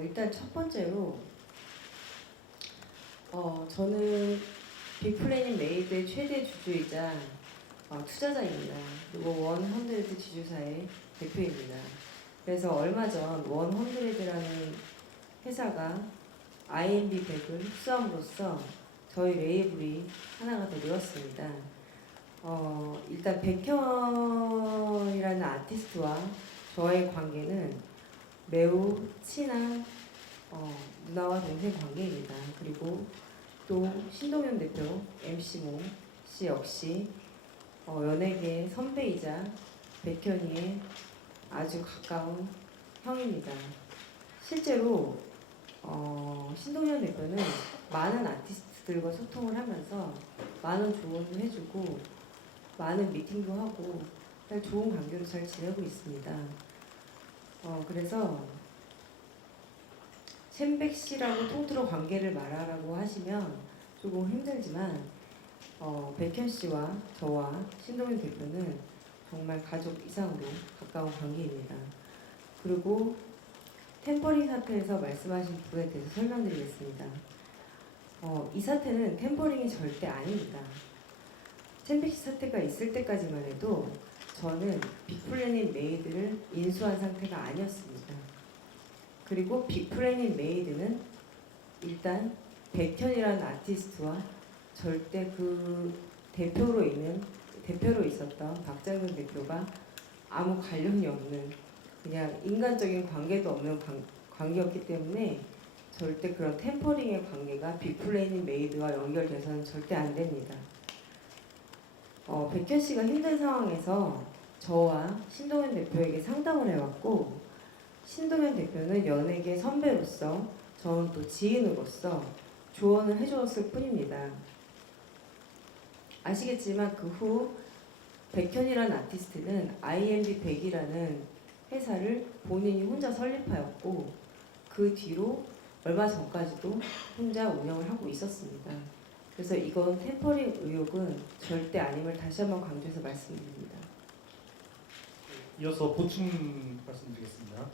일단 첫 번째로 저는 빅플래닛 메이드의 최대 주주이자 투자자입니다. 그리고 원헌드레드 지주사의 대표입니다. 그래서 얼마 전 원헌드레드라는 회사가 IMB100을 흡수함으로써 저희 레이블이 하나가 더 늘었습니다. 일단 백현이라는 아티스트와 저의 관계는 매우 친한 누나와 동생 관계입니다. 그리고 또 신동현 대표, MC모 씨 역시 연예계 선배이자 백현이의 아주 가까운 형입니다. 실제로 신동현 대표는 많은 아티스트들과 소통을 하면서 많은 조언도 해주고 많은 미팅도 하고 잘 좋은 관계로 잘 지내고 있습니다. 그래서 챔백 씨라고 통틀어 관계를 말하라고 하시면 조금 힘들지만 백현 씨와 저와 신동현 대표는 정말 가족 이상으로 가까운 관계입니다. 그리고 템퍼링 사태에서 말씀하신 부분에 대해서 설명드리겠습니다. 이 사태는 템퍼링이 절대 아닙니다. 챔백 씨 사태가 있을 때까지만 해도 저는 빅플래닛 메이드를 인수한 상태가 아니었습니다. 그리고 빅플래닛 메이드는 일단 백현이라는 아티스트와 절대 그 대표로 있었던 박장근 대표가 아무 관련이 없는 그냥 인간적인 관계도 없는 관계였기 때문에 절대 그런 템퍼링의 관계가 빅플래닛 메이드와 연결돼서는 절대 안 됩니다. 백현 씨가 힘든 상황에서 저와 신동현 대표에게 상담을 해왔고 신동현 대표는 연예계 선배로서 저는 또 지인으로서 조언을 해주었을 뿐입니다. 아시겠지만 그 후 백현이라는 아티스트는 IMB100이라는 회사를 본인이 혼자 설립하였고 그 뒤로 얼마 전까지도 혼자 운영을 하고 있었습니다. 그래서 이건 템퍼링 의혹은 절대 아님을 다시 한번 강조해서 말씀드립니다. 이어서 보충 말씀드리겠습니다.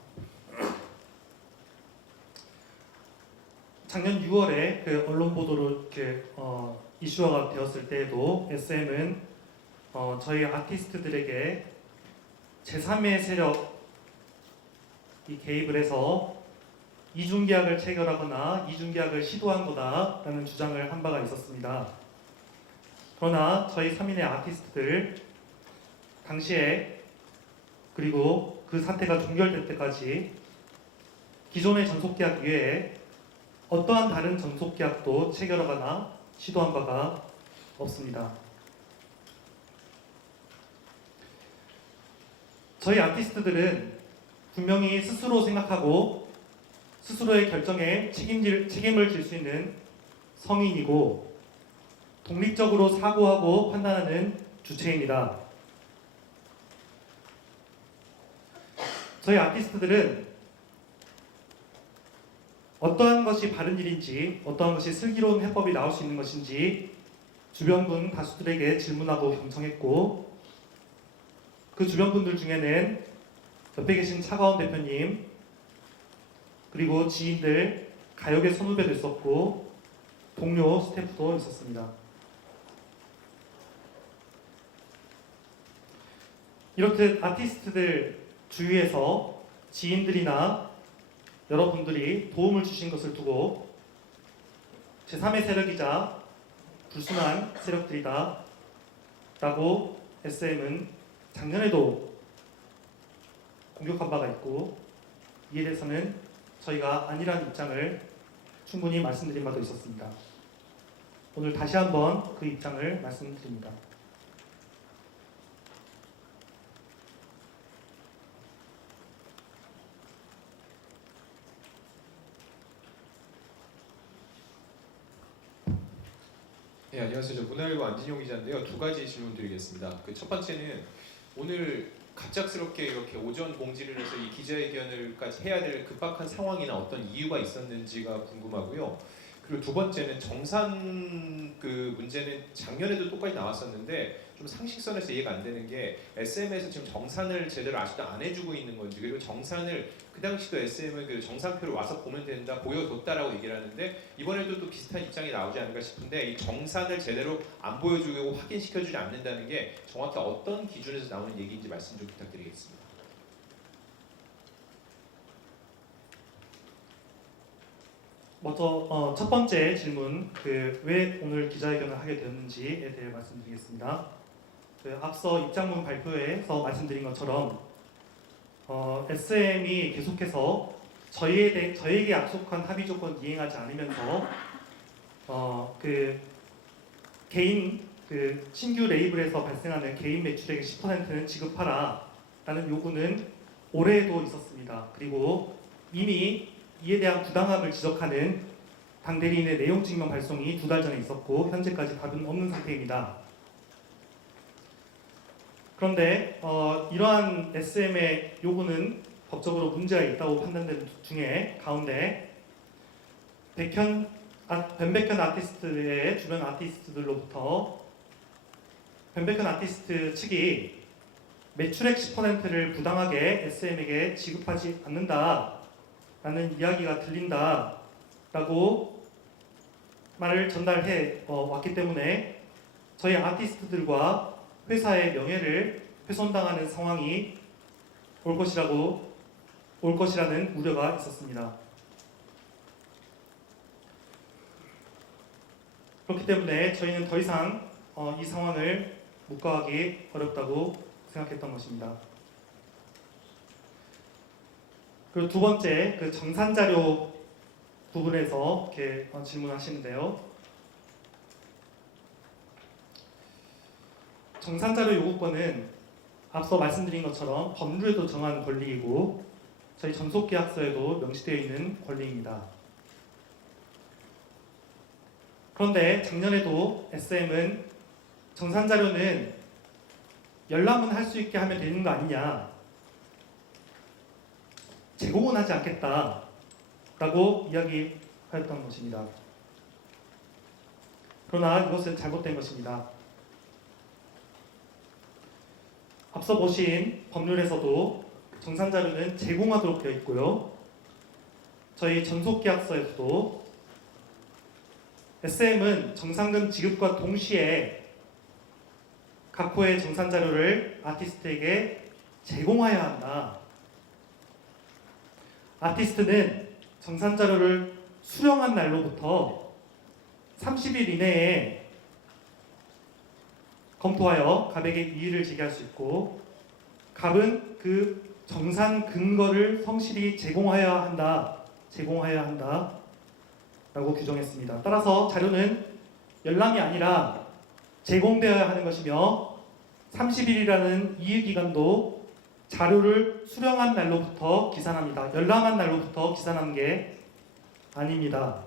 작년 6월에 그 언론 보도로 이렇게 이슈화가 되었을 때에도 SM은 저희 아티스트들에게 제3의 세력이 개입을 해서 이중계약을 체결하거나 이중계약을 시도한 거다라는 주장을 한 바가 있었습니다. 그러나 저희 3인의 아티스트들 당시에 그리고 그 사태가 종결될 때까지 기존의 전속계약 외에 어떠한 다른 전속계약도 체결하거나 시도한 바가 없습니다. 저희 아티스트들은 분명히 스스로 생각하고 스스로의 결정에 책임을 질 수 있는 성인이고 독립적으로 사고하고 판단하는 주체입니다. 저희 아티스트들은 어떠한 것이 바른 일인지 어떠한 것이 슬기로운 해법이 나올 수 있는 것인지 주변분 다수들에게 질문하고 경청했고 그 주변분들 중에는 옆에 계신 차가운 대표님 그리고 지인들, 가요계 선후배도 있었고 동료 스태프도 있었습니다. 이렇게 아티스트들 주위에서 지인들이나 여러분들이 도움을 주신 것을 두고 제3의 세력이자 불순한 세력들이다 라고 SM은 작년에도 공격한 바가 있고 이에 대해서는 저희가 아니라는 입장을 충분히 말씀드린 바도 있었습니다. 오늘 다시 한번 그 입장을 말씀드립니다. 안녕하세요. 저 문화일보 안진용 기자인데요. 두 가지 질문 드리겠습니다. 그 첫 번째는 오늘 갑작스럽게 이렇게 오전 공지를 해서 이 기자회견을까지 해야 될 급박한 상황이나 어떤 이유가 있었는지가 궁금하고요. 그리고 두 번째는 정산 그 문제는 작년에도 똑같이 나왔었는데 좀 상식선에서 이해가 안 되는 게 SM에서 지금 정산을 제대로 아직도 안 해주고 있는 건지, 그리고 정산을 그 당시도 SM은 그 정산표를 와서 보면 된다, 보여줬다라고 얘기를 하는데 이번에도 또 비슷한 입장이 나오지 않을까 싶은데, 이 정산을 제대로 안 보여주고 확인시켜주지 않는다는 게 정확히 어떤 기준에서 나오는 얘기인지 말씀 좀 부탁드리겠습니다. 먼저 첫 번째 질문, 왜 오늘 기자회견을 하게 되었는지에 대해 말씀드리겠습니다. 앞서 입장문 발표에서 말씀드린 것처럼 SM이 계속해서 저에게 약속한 합의 조건 이행하지 않으면서 개인 신규 레이블에서 발생하는 개인 매출액의 10%는 지급하라라는 요구는 올해에도 있었습니다. 그리고 이미 이에 대한 부당함을 지적하는 당대리인의 내용 증명 발송이 2달 전에 있었고 현재까지 답은 없는 상태입니다. 그런데 이러한 SM의 요구는 법적으로 문제가 있다고 판단된 중에 가운데 뱀백현 아티스트의 주변 아티스트들로부터 뱀백현 아티스트 측이 매출액 10%를 부당하게 SM에게 지급하지 않는다라는 이야기가 들린다라고 말을 전달해 왔기 때문에 저희 아티스트들과 회사의 명예를 훼손당하는 상황이 올 것이라는 우려가 있었습니다. 그렇기 때문에 저희는 더 이상 이 상황을 묵과하기 어렵다고 생각했던 것입니다. 그리고 두 번째, 정산자료 부분에서 이렇게 질문하시는데요. 정산자료 요구권은 앞서 말씀드린 것처럼 법률에도 정한 권리이고 저희 전속계약서에도 명시되어 있는 권리입니다. 그런데 작년에도 SM은 정산자료는 열람은 할 수 있게 하면 되는 거 아니냐, 제공은 하지 않겠다라고 이야기하였던 것입니다. 그러나 이것은 잘못된 것입니다. 앞서 보신 법률에서도 정산자료는 제공하도록 되어 있고요. 저희 전속계약서에서도 SM은 정산금 지급과 동시에 각 호의 정산자료를 아티스트에게 제공해야 한다. 아티스트는 정산자료를 수령한 날로부터 30일 이내에 검토하여 갑에게 이의를 제기할 수 있고, 갑은 그 정산 근거를 성실히 제공해야 한다 라고 규정했습니다. 따라서 자료는 열람이 아니라 제공되어야 하는 것이며 30일이라는 이의기간도 자료를 수령한 날로부터 기산합니다. 열람한 날로부터 기산하는 게 아닙니다.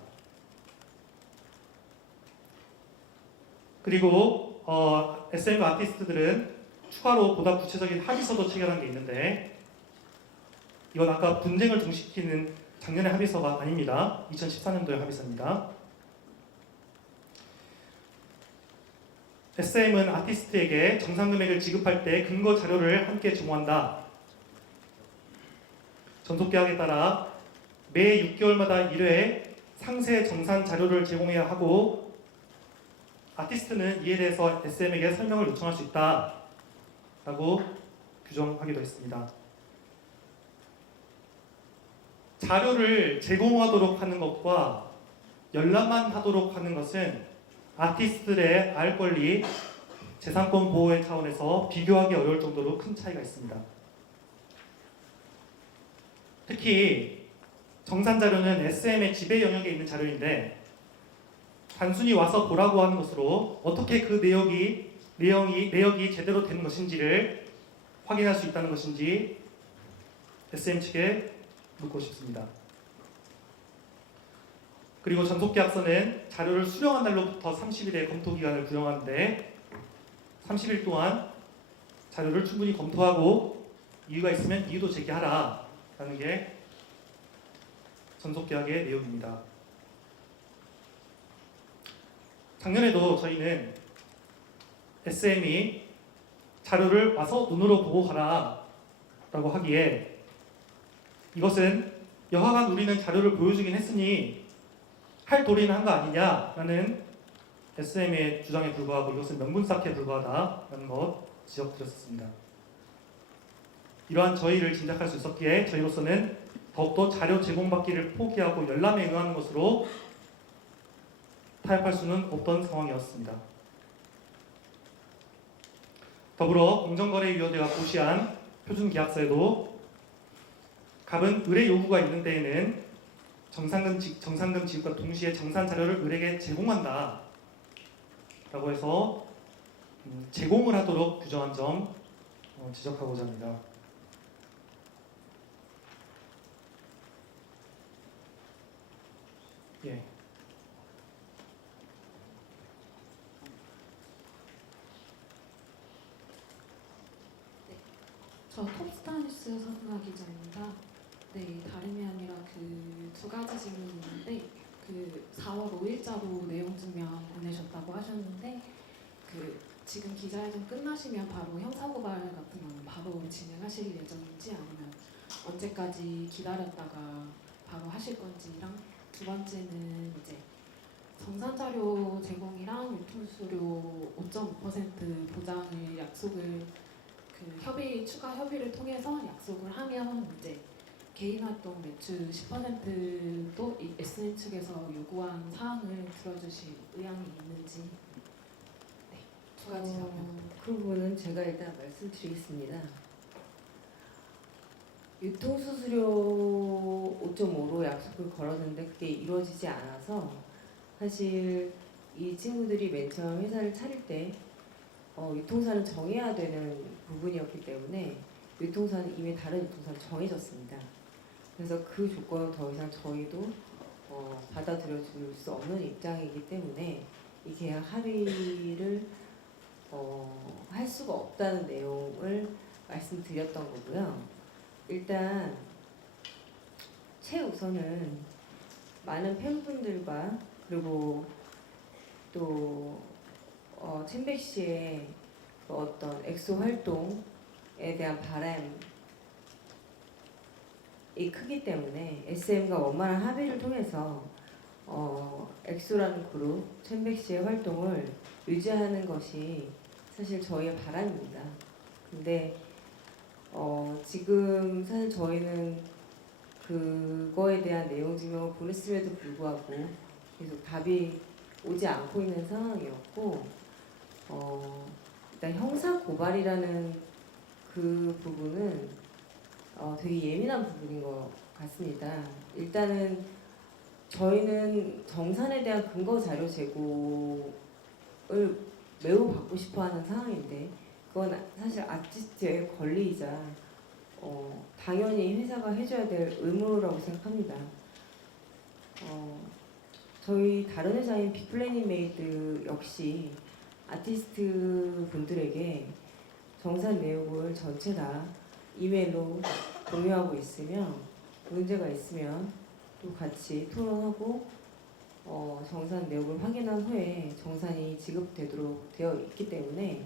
그리고 SM 아티스트들은 추가로 보다 구체적인 합의서도 체결한 게 있는데, 이건 아까 분쟁을 종식시키는 작년의 합의서가 아닙니다. 2014년도의 합의서입니다. SM은 아티스트에게 정산금액을 지급할 때 근거 자료를 함께 제공한다. 전속계약에 따라 매 6개월마다 1회 상세 정산 자료를 제공해야 하고, 아티스트는 이에 대해서 SM에게 설명을 요청할 수 있다 라고 규정하기도 했습니다. 자료를 제공하도록 하는 것과 열람만 하도록 하는 것은 아티스트들의 알 권리, 재산권 보호의 차원에서 비교하기 어려울 정도로 큰 차이가 있습니다. 특히 정산자료는 SM의 지배 영역에 있는 자료인데, 단순히 와서 보라고 하는 것으로 어떻게 그 내역이 제대로 된 것인지를 확인할 수 있다는 것인지 SM 측에 묻고 싶습니다. 그리고 전속계약서는 자료를 수령한 날로부터 30일의 검토기간을 규정하는데 30일 동안 자료를 충분히 검토하고 이유가 있으면 이유도 제기하라 라는 게 전속계약의 내용입니다. 작년에도 저희는 SM이 자료를 와서 눈으로 보고 가라 라고 하기에 이것은 여하간 우리는 자료를 보여주긴 했으니 할 도리는 한 거 아니냐라는 SM의 주장에 불과하고 이것은 명분 쌓기에 불과하다라는 것 지적드렸습니다. 이러한 저희를 짐작할 수 있었기에 저희로서는 더욱더 자료 제공받기를 포기하고 열람에 응하는 것으로 타협할 수는 없던 상황이었습니다. 더불어 공정거래위원회가 고시한 표준계약서에도 갑은 의뢰 요구가 있는 때에는 정산금 지급과 동시에 정산 자료를 의뢰에게 제공한다 라고 해서 제공을 하도록 규정한 점 지적하고자 합니다. 예. 저 톱스타뉴스 서준아 기자입니다. 네, 다름이 아니라 그 두 가지 질문이 있는데 그 4월 5일자로 내용 증명 보내셨다고 하셨는데 그 지금 기자회견 끝나시면 바로 형사고발 같은 거는 바로 진행하실 예정인지 아니면 언제까지 기다렸다가 바로 하실 건지랑 두 번째는 이제 정산자료 제공이랑 유통수수료 5.5% 보장을 약속을 그 추가 협의를 통해서 약속을 하면 이제 개인활동 매출 10%도 이 SM 측에서 요구한 사항을 들어주실 의향이 있는지 네, 두 가지 답변. 그 부분은 제가 일단 말씀드리겠습니다. 유통수수료 5.5로 약속을 걸었는데 그게 이루어지지 않아서 사실 이 친구들이 맨 처음 회사를 차릴 때 유통사는 정해야 되는 부분이었기 때문에 유통사는 이미 다른 유통사로 정해졌습니다. 그래서 그 조건을 더 이상 저희도 받아들여줄 수 없는 입장이기 때문에 이 계약 합의를 할 수가 없다는 내용을 말씀드렸던 거고요. 일단 최우선은 많은 팬분들과 그리고 또 챔백 씨의 그 어떤 엑소 활동에 대한 바람이 크기 때문에 SM과 원만한 합의를 통해서 엑소라는 그룹 챔백 씨의 활동을 유지하는 것이 사실 저희의 바람입니다. 근데 지금 사실 저희는 그거에 대한 내용 증명을 보냈음에도 불구하고 계속 답이 오지 않고 있는 상황이었고 일단 형사 고발이라는 그 부분은 되게 예민한 부분인 것 같습니다. 일단은 저희는 정산에 대한 근거 자료 제공을 매우 받고 싶어하는 상황인데 그건 사실 아티스트의 권리이자 당연히 회사가 해줘야 될 의무라고 생각합니다. 저희 다른 회사인 빅플래닛 메이드 역시 아티스트 분들에게 정산 내용을 전체 다 이메일로 공유하고 있으면 문제가 있으면 또 같이 토론하고 정산 내용을 확인한 후에 정산이 지급되도록 되어 있기 때문에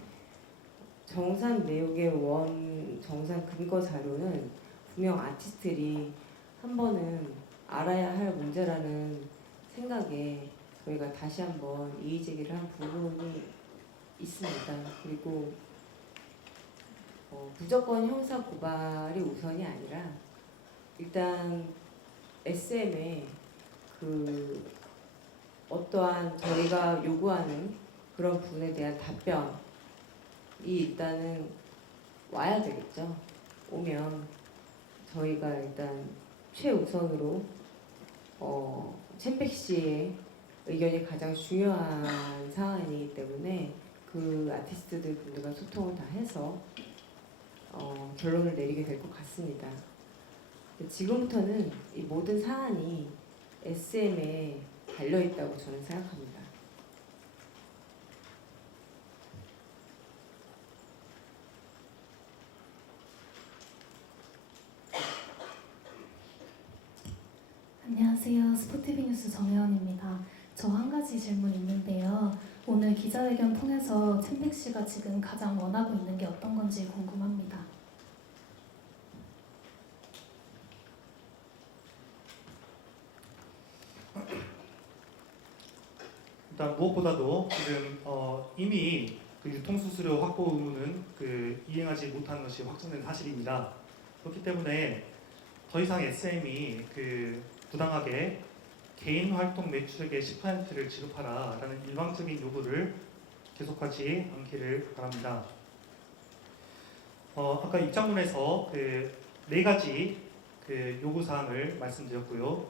정산 내역의 원 정산 근거 자료는 분명 아티스트들이 한 번은 알아야 할 문제라는 생각에 저희가 다시 한번 이의 제기를 한 부분이 있습니다. 그리고 무조건 형사 고발이 우선이 아니라 일단 SM의 그 어떠한 저희가 요구하는 그런 부분에 대한 답변이 일단은 와야 되겠죠. 오면 저희가 일단 최우선으로 챔백 씨의 의견이 가장 중요한 사안이기 때문에 그 아티스트들 분들과 소통을 다 해서 결론을 내리게 될 것 같습니다. 지금부터는 이 모든 사안이 SM에 달려 있다고 저는 생각합니다. 안녕하세요. 스포티비 뉴스 정혜원입니다. 저 한 가지 질문 있는데요. 오늘 기자회견 통해서 챔백 씨가 지금 가장 원하고 있는 게 어떤 건지 궁금합니다. 일단 무엇보다도 지금 이미 그 유통수수료 확보 의무는 이행하지 못한 것이 확정된 사실입니다. 그렇기 때문에 더 이상 SM이 부당하게 개인 활동 매출액의 10%를 지급하라라는 일방적인 요구를 계속하지 않기를 바랍니다. 아까 입장문에서 네 가지 요구 사항을 말씀드렸고요.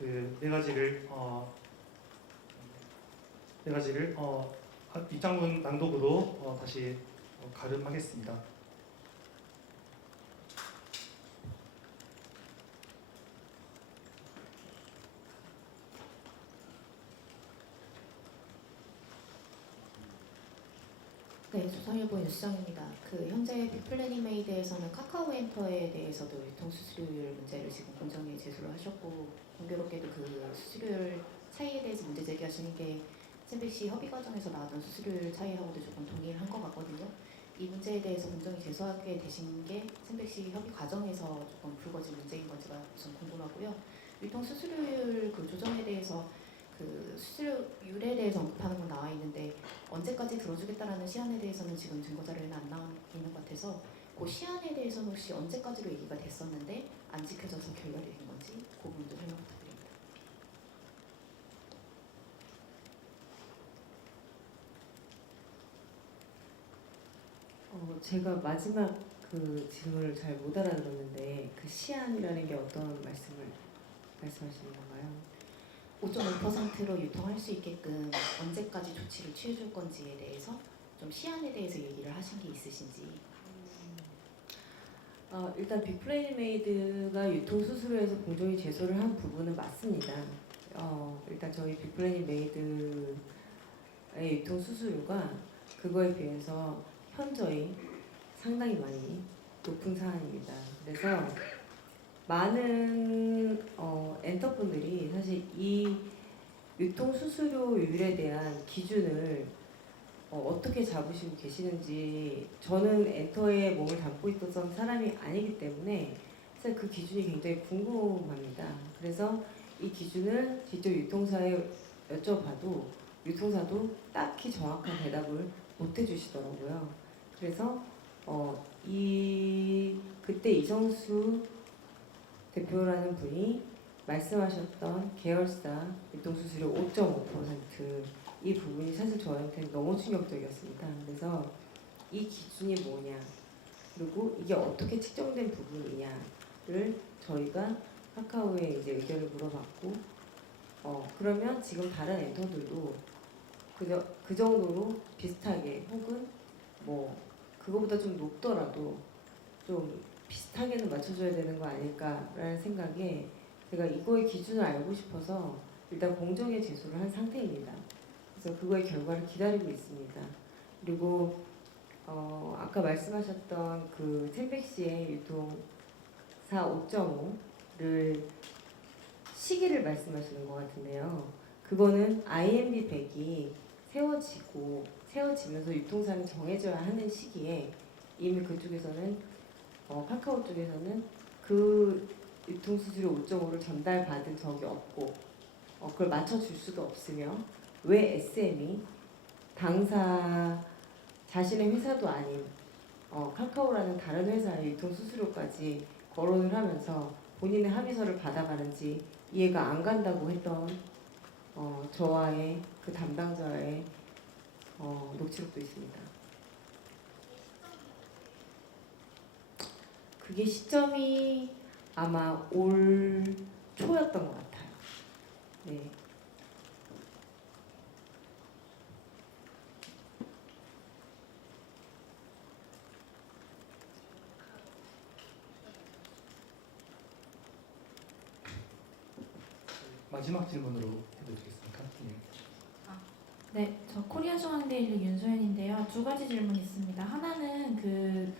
네 가지를 입장문 낭독으로 다시 가름하겠습니다. 네, 조선일보 뉴스정입니다. 현재 빅플래닛메이드에서는 카카오엔터에 대해서도 유통수수료율 문제를 지금 공정위에 제소를 하셨고, 공교롭게도 그 수수료율 차이에 대해서 문제 제기하시는 게 챔백시 협의 과정에서 나왔던 수수료율 차이하고도 조금 동일한 것 같거든요. 이 문제에 대해서 공정위 제소하게 되신 게 챔백시 협의 과정에서 조금 불거진 문제인 건지가 우선 궁금하고요. 유통수수료율 조정에 대해서 수수료율에 대해서 언급하는 건 나와 있는데 언제까지 들어주겠다라는 시한에 대해서는 지금 증거 자료에는 안 나와 있는 것 같아서 그 시한에 대해서는 혹시 언제까지로 얘기가 됐었는데 안 지켜져서 결렬이 된 건지 그 부분도 설명 부탁드립니다. 제가 마지막 질문을 잘 못 알아들었는데 그 시한이라는 게 어떤 말씀하시는 건가요? 5.5%로 유통할 수 있게끔 언제까지 조치를 취해줄 건지에 대해서 좀 시한에 대해서 얘기를 하신 게 있으신지. 일단 빅플래닛메이드가 유통수수료에서 공정위 제소를 한 부분은 맞습니다. 일단 저희 빅플래닛메이드의 유통수수료가 그거에 비해서 현저히 상당히 많이 높은 사안입니다. 그래서 많은 엔터분들이 사실 이 유통수수료율에 대한 기준을 어떻게 잡으시고 계시는지, 저는 엔터에 몸을 담고 있었던 사람이 아니기 때문에 사실 그 기준이 굉장히 궁금합니다. 그래서 이 기준을 직접 유통사에 여쭤봐도 유통사도 딱히 정확한 대답을 못 해주시더라고요. 그래서 그때 이성수 대표라는 분이 말씀하셨던 계열사 유통수수료 5.5% 이 부분이 사실 저한테는 너무 충격적이었습니다. 그래서 이 기준이 뭐냐, 그리고 이게 어떻게 측정된 부분이냐를 저희가 카카오에 이제 의견을 물어봤고, 그러면 지금 다른 엔터들도 그 정도로 비슷하게, 혹은 뭐 그거보다 좀 높더라도 좀 비슷하게는 맞춰줘야 되는 거 아닐까라는 생각에 제가 이거의 기준을 알고 싶어서 일단 공정에 제소를 한 상태입니다. 그래서 그거의 결과를 기다리고 있습니다. 그리고 아까 말씀하셨던 챔백시의 유통사 5.5를 시기를 말씀하시는 것 같은데요. 그거는 IMB 100이 세워지면서 유통사는 정해져야 하는 시기에 이미 그쪽에서는 카카오 쪽에서는 그 유통수수료 5.5를 전달받은 적이 없고 그걸 맞춰줄 수도 없으며, 왜 SM이 당사 자신의 회사도 아닌 카카오라는 다른 회사의 유통수수료까지 거론을 하면서 본인의 합의서를 받아가는지 이해가 안 간다고 했던 저와의 그 담당자의 녹취록도 있습니다. 그게 시점이 아마 올 초였던 것 같아요. 네. 마지막 질문으로 해도 되겠습니까? 네, 저 코리아 중앙데일리 윤소연인데요. 두 가지 질문 있습니다. 하나는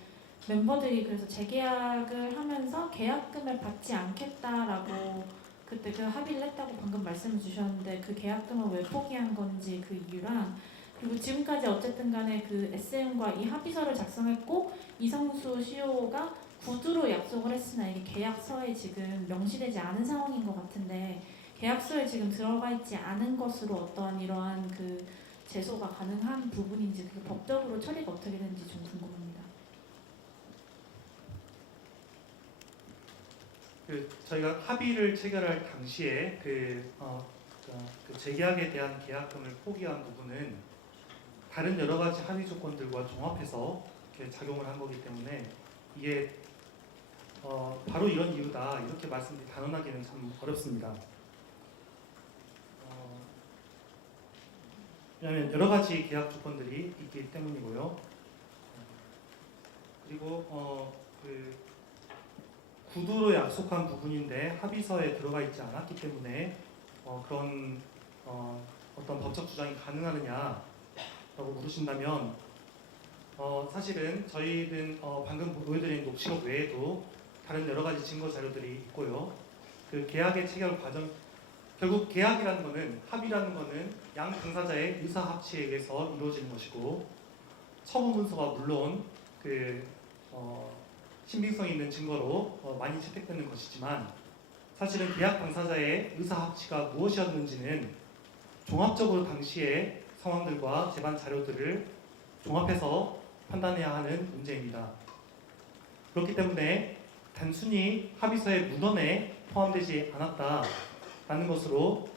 멤버들이 그래서 재계약을 하면서 계약금을 받지 않겠다라고 그때 그 합의를 했다고 방금 말씀을 주셨는데 그 계약 등을 왜 포기한 건지 그 이유랑 그리고 지금까지 어쨌든 간에 그 SM과 이 합의서를 작성했고 이성수 CEO가 구두로 약속을 했으나 이게 계약서에 지금 명시되지 않은 상황인 것 같은데 계약서에 지금 들어가 있지 않은 것으로 어떠한 이러한 그 제소가 가능한 부분인지 그게 법적으로 처리가 어떻게 되는지 좀 궁금합니다. 저희가 합의를 체결할 당시에 그 재계약에 대한 계약금을 포기한 부분은 다른 여러 가지 합의 조건들과 종합해서 이렇게 작용을 한 거기 때문에 이게 바로 이런 이유다 이렇게 말씀드리 단언하기는 참 어렵습니다. 왜냐하면 여러 가지 계약 조건들이 있기 때문이고요. 그리고 그 구두로 약속한 부분인데 합의서에 들어가 있지 않았기 때문에 그런 어떤 법적 주장이 가능하느냐라고 물으신다면 사실은 저희는 방금 보여드린 녹취록 외에도 다른 여러 가지 증거 자료들이 있고요. 그 계약의 체결 과정 결국 계약이라는 것은 합의라는 것은 양 당사자의 의사 합치에 의해서 이루어지는 것이고 처분 문서가 물론 그 신빙성 있는 증거로 많이 채택되는 것이지만 사실은 계약 당사자의 의사 합치가 무엇이었는지는 종합적으로 당시의 상황들과 재반 자료들을 종합해서 판단해야 하는 문제입니다. 그렇기 때문에 단순히 합의서의 문헌에 포함되지 않았다라는 것으로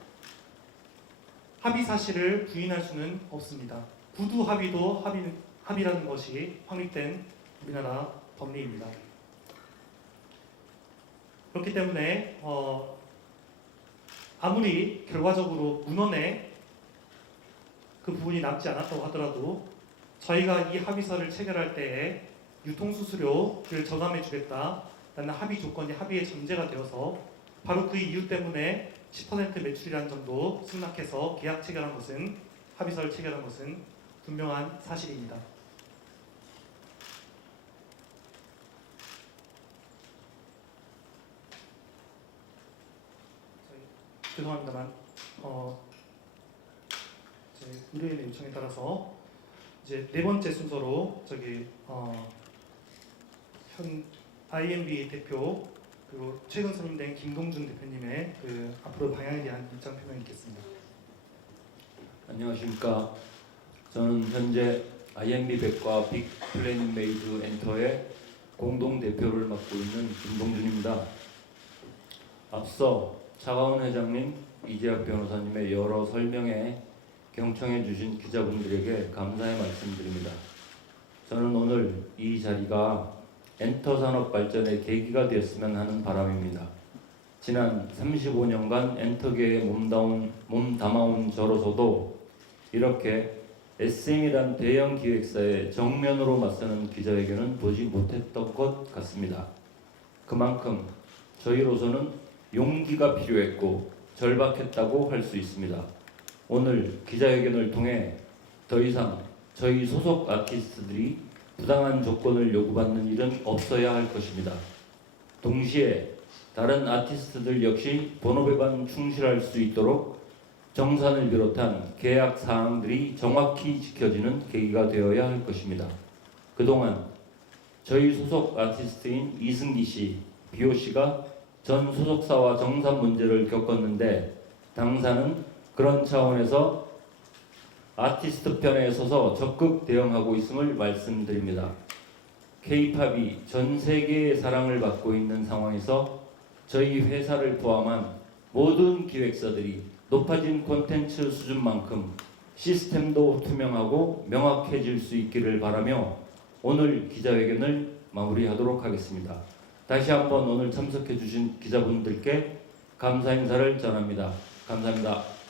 합의 사실을 부인할 수는 없습니다. 구두 합의도 합의라는 것이 확립된 우리나라 법리입니다. 그렇기 때문에 아무리 결과적으로 문헌에 그 부분이 남지 않았다고 하더라도 저희가 이 합의서를 체결할 때에 유통수수료를 저감해 주겠다라는 합의 조건이 합의의 전제가 되어서 바로 그 이유 때문에 10% 매출이라는 점도 승낙해서 계약 체결한 것은 합의서를 체결한 것은 분명한 사실입니다. 죄송합니다만 제 의뢰인의 요청에 따라서 이제 네 번째 순서로 현 IMB 대표 그리고 최근 선임된 김동준 대표님의 그 앞으로 방향에 대한 입장 표명이 있겠습니다. 안녕하십니까. 저는 현재 IMB 백과 빅 플래닝 메이드 엔터의 공동 대표를 맡고 있는 김동준입니다. 앞서 차가운 회장님, 이재학 변호사님의 여러 설명에 경청해 주신 기자분들에게 감사의 말씀드립니다. 저는 오늘 이 자리가 엔터 산업 발전의 계기가 되었으면 하는 바람입니다. 지난 35년간 엔터계에 몸 담아온 저로서도 이렇게 SM이란 대형 기획사에 정면으로 맞서는 기자회견은 보지 못했던 것 같습니다. 그만큼 저희로서는 용기가 필요했고 절박했다고 할 수 있습니다. 오늘 기자회견을 통해 더 이상 저희 소속 아티스트들이 부당한 조건을 요구받는 일은 없어야 할 것입니다. 동시에 다른 아티스트들 역시 본업에만 충실할 수 있도록 정산을 비롯한 계약 사항들이 정확히 지켜지는 계기가 되어야 할 것입니다. 그동안 저희 소속 아티스트인 이승기 씨, 비오 씨가 전 소속사와 정산 문제를 겪었는데 당사는 그런 차원에서 아티스트 편에 서서 적극 대응하고 있음을 말씀드립니다. K-팝이 전 세계의 사랑을 받고 있는 상황에서 저희 회사를 포함한 모든 기획사들이 높아진 콘텐츠 수준만큼 시스템도 투명하고 명확해질 수 있기를 바라며 오늘 기자회견을 마무리하도록 하겠습니다. 다시 한번 오늘 참석해 주신 기자분들께 감사 인사를 전합니다. 감사합니다.